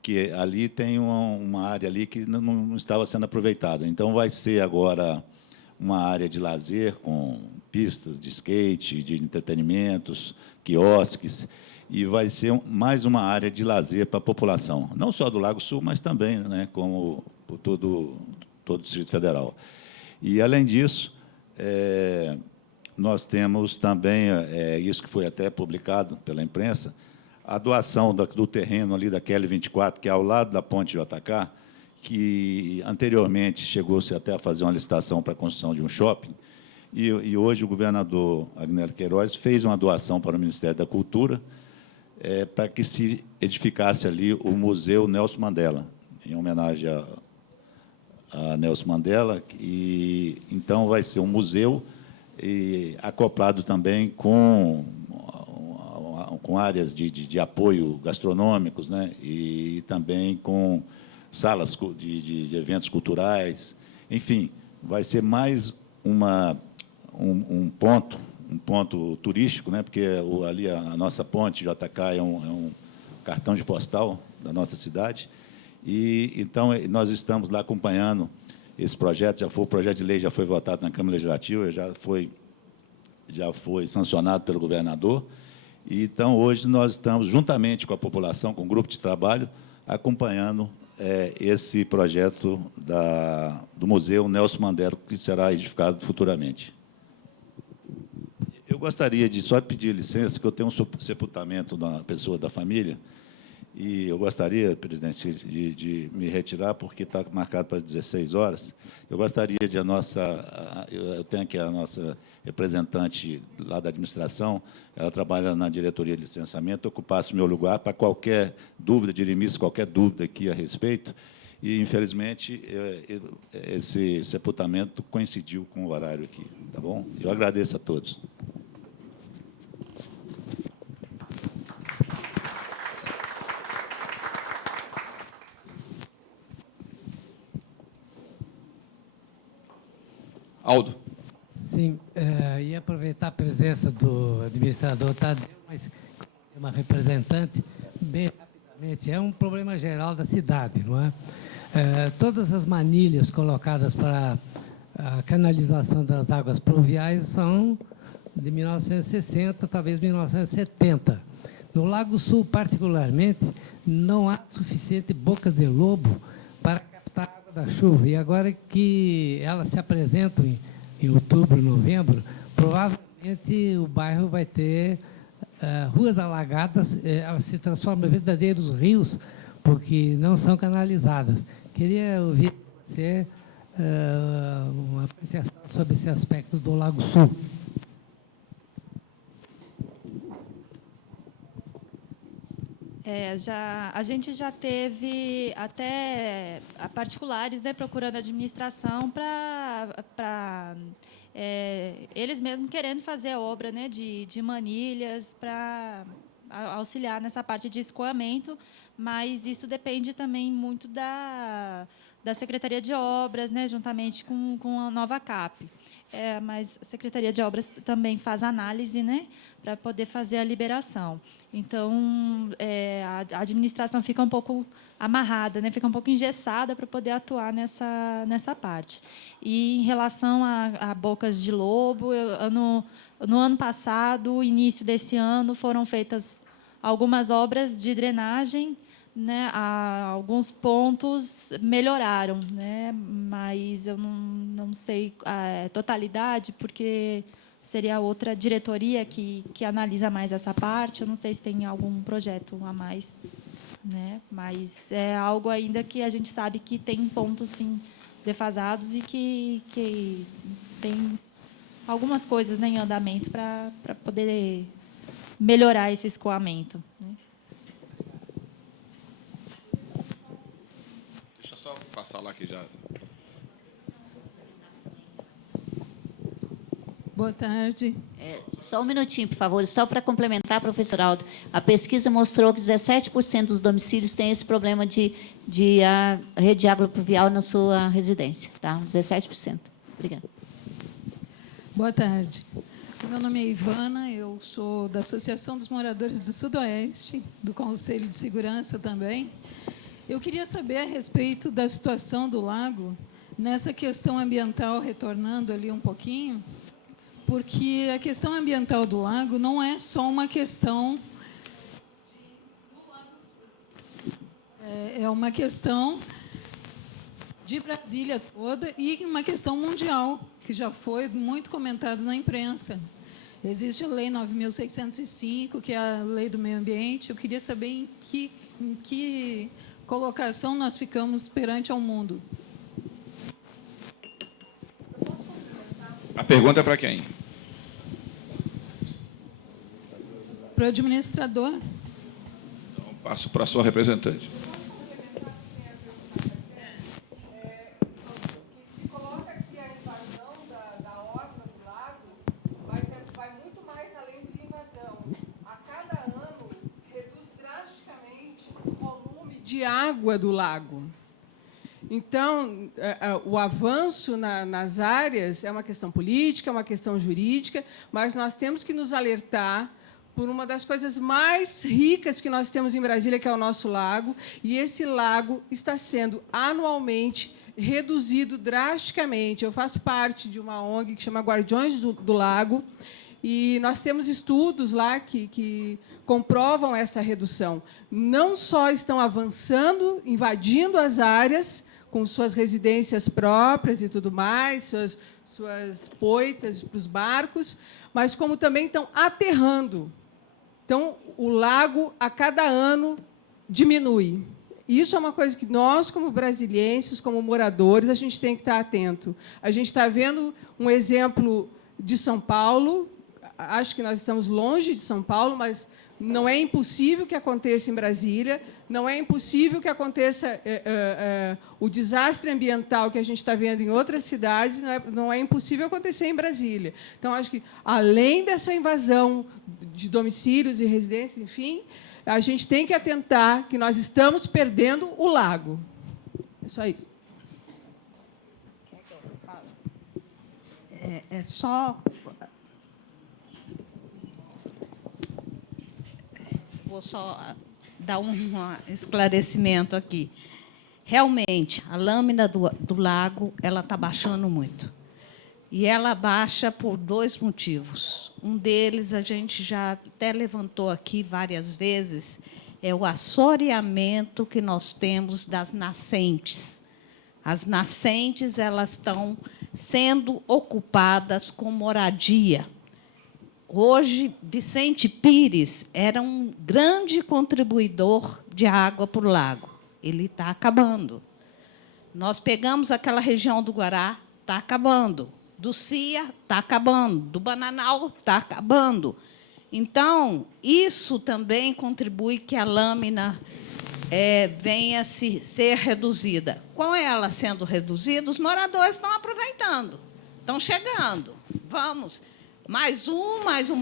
que ali tem uma área ali que não estava sendo aproveitada. Então, vai ser agora uma área de lazer com pistas de skate, de entretenimentos, quiosques, e vai ser mais uma área de lazer para a população, não só do Lago Sul, mas também, né, como por todo o Distrito Federal. E, além disso, nós temos também, isso que foi até publicado pela imprensa, a doação do terreno ali da QL 24, que é ao lado da Ponte JK, que anteriormente chegou-se até a fazer uma licitação para a construção de um shopping, e hoje o governador Agnello Queiroz fez uma doação para o Ministério da Cultura para que se edificasse ali o Museu Nelson Mandela, em homenagem a Nelson Mandela, e então vai ser um museu acoplado também com áreas de apoio gastronômicos, né, e também com salas de eventos culturais. Enfim, vai ser mais um ponto turístico, né, porque ali a nossa ponte JK é um cartão de postal da nossa cidade. E então nós estamos lá acompanhando esse projeto. O projeto de lei já foi votado na Câmara Legislativa, já foi sancionado pelo governador. E, então, hoje nós estamos, juntamente com a população, com o grupo de trabalho, acompanhando esse projeto do Museu Nelson Mandela, que será edificado futuramente. Eu gostaria de só pedir licença, que eu tenho um sepultamento da pessoa da família, e eu gostaria, presidente, de me retirar, porque está marcado para as 16 horas. Eu gostaria de eu tenho aqui a nossa representante lá da administração, ela trabalha na diretoria de licenciamento, ocupasse o meu lugar para qualquer dúvida de limites, qualquer dúvida aqui a respeito, e, infelizmente, esse sepultamento coincidiu com o horário aqui. Tá bom? Eu agradeço a todos. Aldo. Sim, ia aproveitar a presença do administrador Tadeu, mas uma representante, bem rapidamente, é um problema geral da cidade, não é? Todas as manilhas colocadas para a canalização das águas pluviais são de 1960, talvez 1970. No Lago Sul, particularmente, não há suficiente bocas de lobo para captar a água da chuva. E agora que elas se apresentam em outubro, novembro, provavelmente o bairro vai ter ruas alagadas, elas se transformam em verdadeiros rios, porque não são canalizadas. Queria ouvir de você uma apreciação sobre esse aspecto do Lago Sul. A gente já teve até particulares, né, procurando a administração para eles mesmos querendo fazer a obra, né, de manilhas para auxiliar nessa parte de escoamento, mas isso depende também muito da Secretaria de Obras, né, juntamente com a nova CAP. Mas a Secretaria de Obras também faz análise, né, para poder fazer a liberação. Então, a administração fica um pouco amarrada, né, fica um pouco engessada para poder atuar nessa parte. E, em relação a bocas de lobo, no ano passado, início desse ano, foram feitas algumas obras de drenagem, né, alguns pontos melhoraram, né, mas eu não sei a totalidade, porque seria outra diretoria que analisa mais essa parte. Eu não sei se tem algum projeto a mais, né, mas é algo ainda que a gente sabe que tem pontos, sim, defasados e que tem algumas coisas, né, em andamento para poder melhorar esse escoamento, né. Só passar lá que já... Boa tarde. Só um minutinho, por favor, só para complementar, professor Aldo. A pesquisa mostrou que 17% dos domicílios têm esse problema de a rede agropluvial na sua residência. Tá? 17%. Obrigada. Boa tarde. Meu nome é Ivana, eu sou da Associação dos Moradores do Sudoeste, do Conselho de Segurança também. Eu queria saber a respeito da situação do lago, nessa questão ambiental, retornando ali um pouquinho, porque a questão ambiental do lago não é só uma questão do Lago Sul. É uma questão de Brasília toda e uma questão mundial, que já foi muito comentado na imprensa. Existe a Lei 9.605, que é a Lei do Meio Ambiente. Eu queria saber em que colocação nós ficamos perante ao mundo. A pergunta é para quem? Para o administrador. Então, passo para a sua representante. Se coloca que a invasão da orla do lago vai muito mais além de invasão. A cada ano, reduz drasticamente o volume de água do lago. Então, o avanço nas áreas é uma questão política, é uma questão jurídica, mas nós temos que nos alertar por uma das coisas mais ricas que nós temos em Brasília, que é o nosso lago, e esse lago está sendo anualmente reduzido drasticamente. Eu faço parte de uma ONG que chama Guardiões do Lago, e nós temos estudos lá que comprovam essa redução. Não só estão avançando, invadindo as áreas, com suas residências próprias e tudo mais, suas poitas para os barcos, mas como também estão aterrando. Então, o lago, a cada ano, diminui. Isso é uma coisa que nós, como brasilienses, como moradores, a gente tem que estar atento. A gente está vendo um exemplo de São Paulo. Acho que nós estamos longe de São Paulo, mas não é impossível que aconteça em Brasília, não é impossível que aconteça o desastre ambiental que a gente está vendo em outras cidades, não é impossível acontecer em Brasília. Então, acho que, além dessa invasão de domicílios e residências, enfim, a gente tem que atentar que nós estamos perdendo o lago. É só isso. É só... vou só dar um esclarecimento aqui. Realmente, a lâmina do lago ela está baixando muito. E ela baixa por 2 motivos. Um deles, a gente já até levantou aqui várias vezes, é o assoreamento que nós temos das nascentes. As nascentes elas estão sendo ocupadas com moradia. Hoje, Vicente Pires era um grande contribuidor de água para o lago. Ele está acabando. Nós pegamos aquela região do Guará, está acabando. Do Cia, está acabando. Do Bananal, está acabando. Então, isso também contribui que a lâmina venha a ser reduzida. Com ela sendo reduzida, os moradores estão aproveitando, estão chegando. Vamos, mais um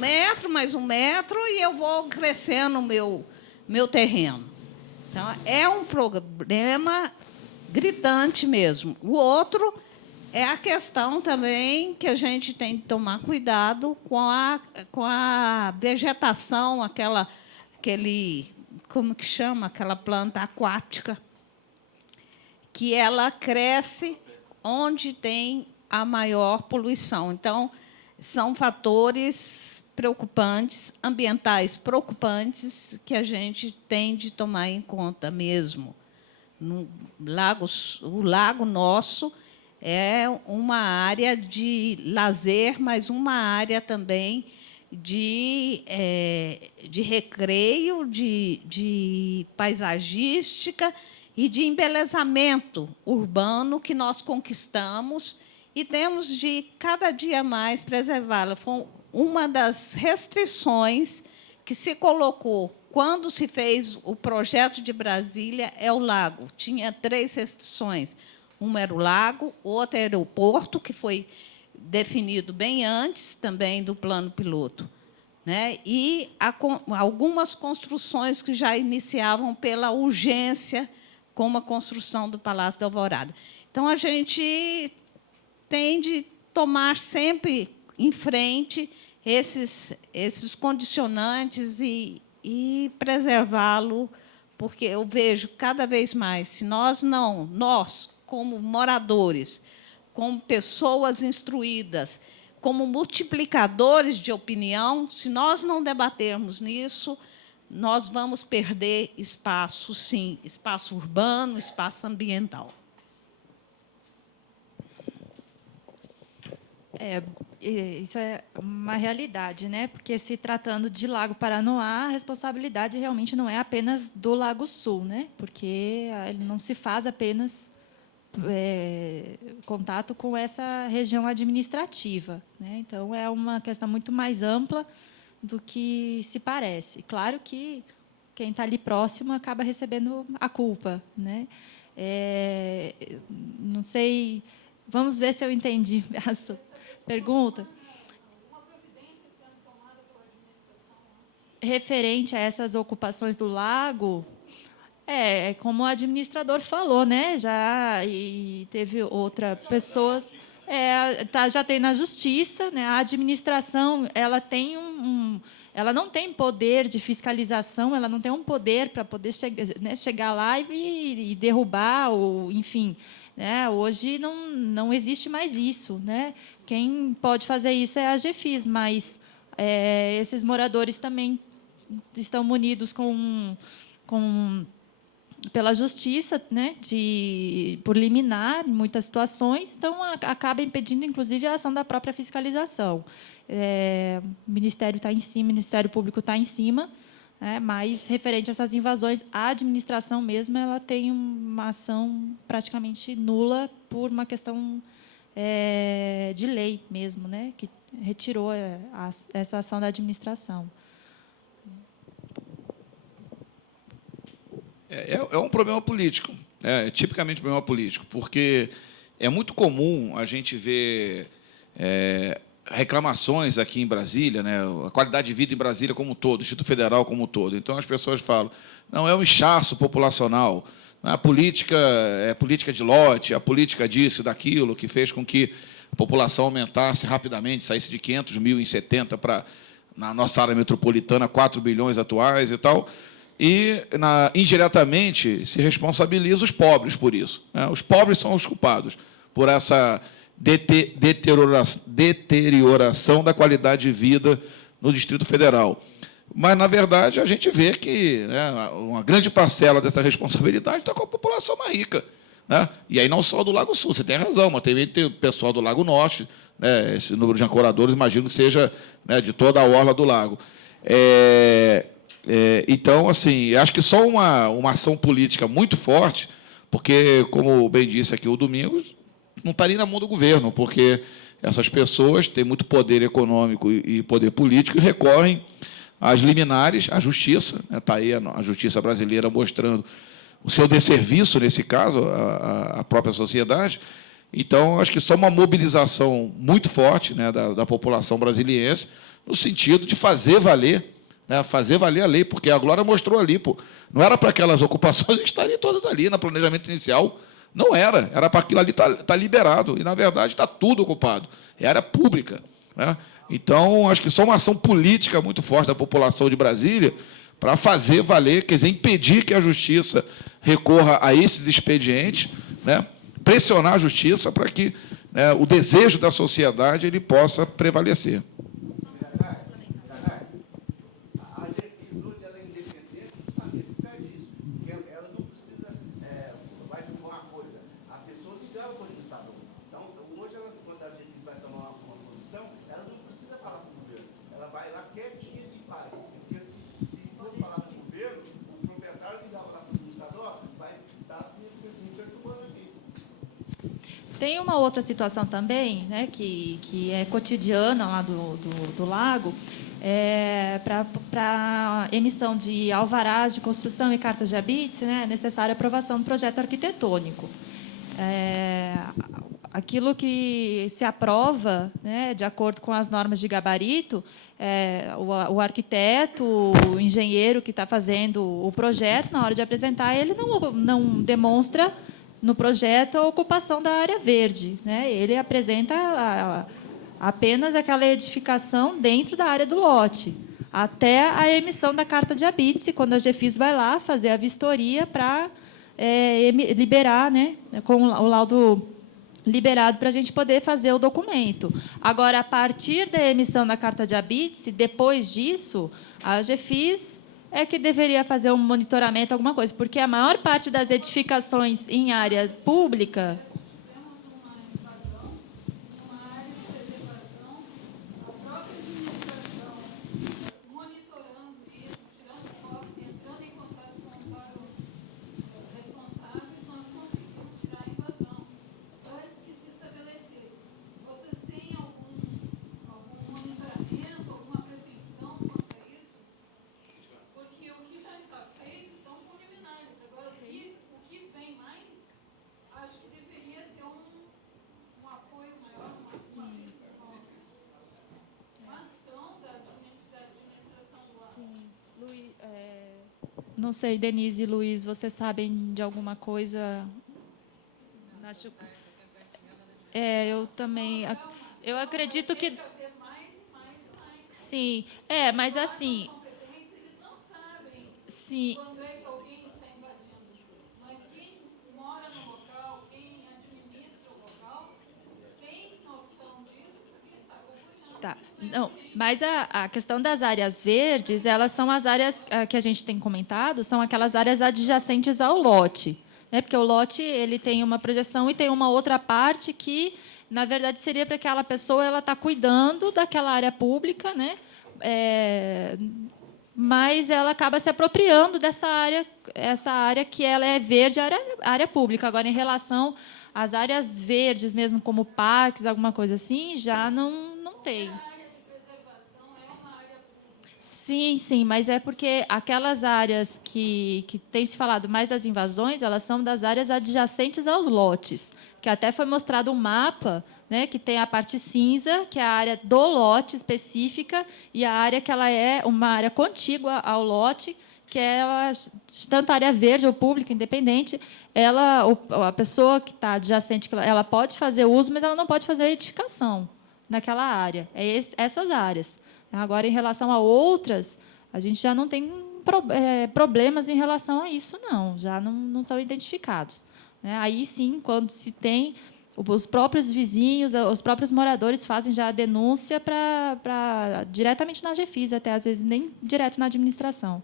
metro, e eu vou crescendo o meu terreno. Então, é um problema gritante mesmo. O outro é a questão também que a gente tem que tomar cuidado com a vegetação, como que chama, aquela planta aquática, que ela cresce onde tem a maior poluição. Então, são fatores preocupantes, ambientais preocupantes, que a gente tem de tomar em conta mesmo. O lago nosso é uma área de lazer, mas uma área também de recreio, de paisagística e de embelezamento urbano que nós conquistamos e temos de, cada dia mais, preservá-la. Foi uma das restrições que se colocou quando se fez o projeto de Brasília, é o lago. Tinha 3 restrições. Uma era o lago, outra era o porto, que foi definido bem antes também do plano piloto, né? E algumas construções que já iniciavam pela urgência, como a construção do Palácio da Alvorada. Então, a gente tem de tomar sempre em frente esses condicionantes e preservá-lo, porque eu vejo cada vez mais, se nós, como moradores, como pessoas instruídas, como multiplicadores de opinião, se nós não debatermos nisso, nós vamos perder espaço, sim, espaço urbano, espaço ambiental. Isso é uma realidade, né? Porque, se tratando de Lago Paranoá, a responsabilidade realmente não é apenas do Lago Sul, né? Porque ele não se faz apenas contato com essa região administrativa, né? Então, é uma questão muito mais ampla do que se parece. Claro que quem está ali próximo acaba recebendo a culpa, né? Não sei, vamos ver se eu entendi a sua pergunta. Referente a essas ocupações do lago, como o administrador falou, né? E teve outra pessoa, já tem na justiça, né? A administração, ela tem ela não tem poder de fiscalização, ela não tem um poder para poder chegar lá e derrubar, ou, enfim, né? Hoje não existe mais isso, né? Quem pode fazer isso é a GEFIS, mas esses moradores também estão munidos pela justiça, né, por liminar, em muitas situações, então acaba impedindo, inclusive, a ação da própria fiscalização. O Ministério está em cima, o Ministério Público está em cima, mas, referente a essas invasões, a administração mesmo ela tem uma ação praticamente nula por uma questão de lei mesmo, né, que retirou essa ação da administração. É um problema político, tipicamente um problema político, porque é muito comum a gente ver reclamações aqui em Brasília, né, a qualidade de vida em Brasília como um todo, o Distrito Federal como um todo. Então, as pessoas falam, não, é um inchaço populacional, a política é política de lote, a política disso, daquilo, que fez com que a população aumentasse rapidamente, saísse de 500 mil em 70 para na nossa área metropolitana, 4 bilhões atuais e tal, e, indiretamente, se responsabiliza os pobres por isso, né? Os pobres são os culpados por essa deterioração da qualidade de vida no Distrito Federal. Mas, na verdade, a gente vê que, né, uma grande parcela dessa responsabilidade está com a população mais rica, né? E aí não só do Lago Sul, você tem razão, mas também tem o pessoal do Lago Norte, né? Esse número de ancoradores, imagino que seja, né, de toda a orla do lago. Então, assim, acho que só uma ação política muito forte, porque, como bem disse aqui o Domingos, não está nem na mão do governo, porque essas pessoas têm muito poder econômico e poder político e recorrem às liminares, à justiça. Está aí a justiça brasileira mostrando o seu desserviço, nesse caso, à própria sociedade. Então, acho que só uma mobilização muito forte, né, da população brasiliense, no sentido de fazer valer, né, fazer valer a lei, porque a Glória mostrou ali, pô, não era para aquelas ocupações estarem todas ali no planejamento inicial. Não era para aquilo ali estar liberado, e, na verdade, está tudo ocupado. É área pública, né? Então, acho que só uma ação política muito forte da população de Brasília para fazer valer, quer dizer, impedir que a justiça recorra a esses expedientes, né? Pressionar a justiça para que, né, o desejo da sociedade ele possa prevalecer. Tem uma outra situação também, né, que é cotidiana lá do lago, para emissão de alvarás de construção e cartas de habite, né, é necessária a aprovação do projeto arquitetônico. Aquilo que se aprova, né, de acordo com as normas de gabarito, o arquiteto, o engenheiro que está fazendo o projeto, na hora de apresentar, ele não demonstra no projeto a ocupação da área verde, né? Ele apresenta apenas aquela edificação dentro da área do lote, até a emissão da carta de habite, quando a GEFIS vai lá fazer a vistoria para liberar, né, com o laudo liberado para a gente poder fazer o documento. Agora, a partir da emissão da carta de habite, depois disso, a GEFIS é que deveria fazer um monitoramento, alguma coisa, porque a maior parte das edificações em área pública... Não sei, Denise e Luiz, vocês sabem de alguma coisa? Acho... eu também... Eu acredito que... Sim, mas assim... Sim. Tá. Não, mas a questão das áreas verdes, elas são as áreas que a gente tem comentado, são aquelas áreas adjacentes ao lote, né? Porque o lote ele tem uma projeção e tem uma outra parte que, na verdade, seria para aquela pessoa ela tá cuidando daquela área pública, né? Mas ela acaba se apropriando dessa área, essa área que ela é verde, área pública. Agora, em relação às áreas verdes, mesmo como parques, alguma coisa assim, já não tem. Sim, sim, mas é porque aquelas áreas que tem se falado mais das invasões, elas são das áreas adjacentes aos lotes, que até foi mostrado um mapa, né, que tem a parte cinza, que é a área do lote específica, e a área que ela é uma área contígua ao lote, que é tanto a área verde ou pública, independente, a pessoa que está adjacente, ela pode fazer uso, mas ela não pode fazer edificação naquela área. Essas áreas. Agora, em relação a outras, a gente já não tem problemas em relação a isso, não. Já não são identificados. Né? Aí, sim, quando se tem, os próprios vizinhos, os próprios moradores fazem já a denúncia diretamente na GEFIS, até às vezes nem direto na administração.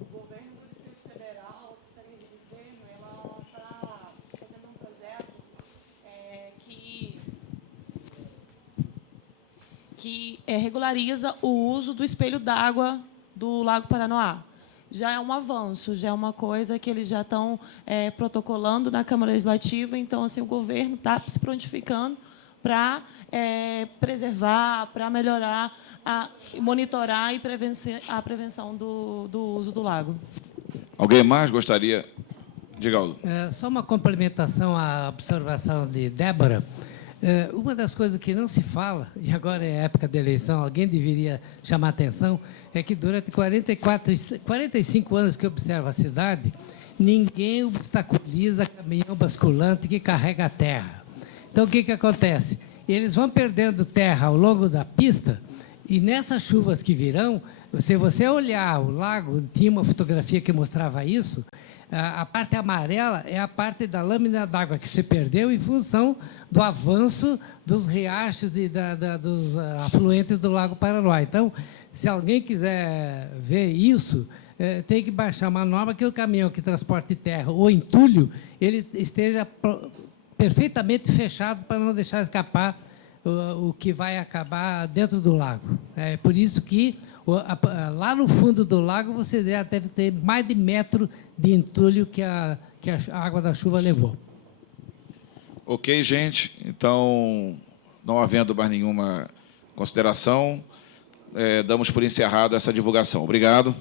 O governo do Distrito Federal, a Secretaria de Governo, ela está fazendo um projeto que regulariza o uso do espelho d'água do Lago Paranoá. Já é um avanço, já é uma coisa que eles já estão protocolando na Câmara Legislativa. Então, assim, o governo está se prontificando para preservar, para melhorar, monitorar e a prevenção do uso do lago. Alguém mais gostaria? Diga, Aldo. Só uma complementação à observação de Débora. Uma das coisas que não se fala, e agora é época de eleição, alguém deveria chamar a atenção, é que durante 45 anos que observa a cidade, ninguém obstaculiza caminhão basculante que carrega a terra. Então, o que acontece? Eles vão perdendo terra ao longo da pista, e nessas chuvas que virão, se você olhar o lago, tinha uma fotografia que mostrava isso, a parte amarela é a parte da lâmina d'água que se perdeu em função do avanço dos riachos e dos afluentes do Lago Paranoá. Então, se alguém quiser ver isso, tem que baixar uma norma que o caminhão que transporte terra ou entulho, ele esteja perfeitamente fechado para não deixar escapar o que vai acabar dentro do lago. É por isso que lá no fundo do lago você deve ter mais de metro de entulho que a água da chuva levou. Ok, gente. Então, não havendo mais nenhuma consideração, damos por encerrado essa divulgação. Obrigado.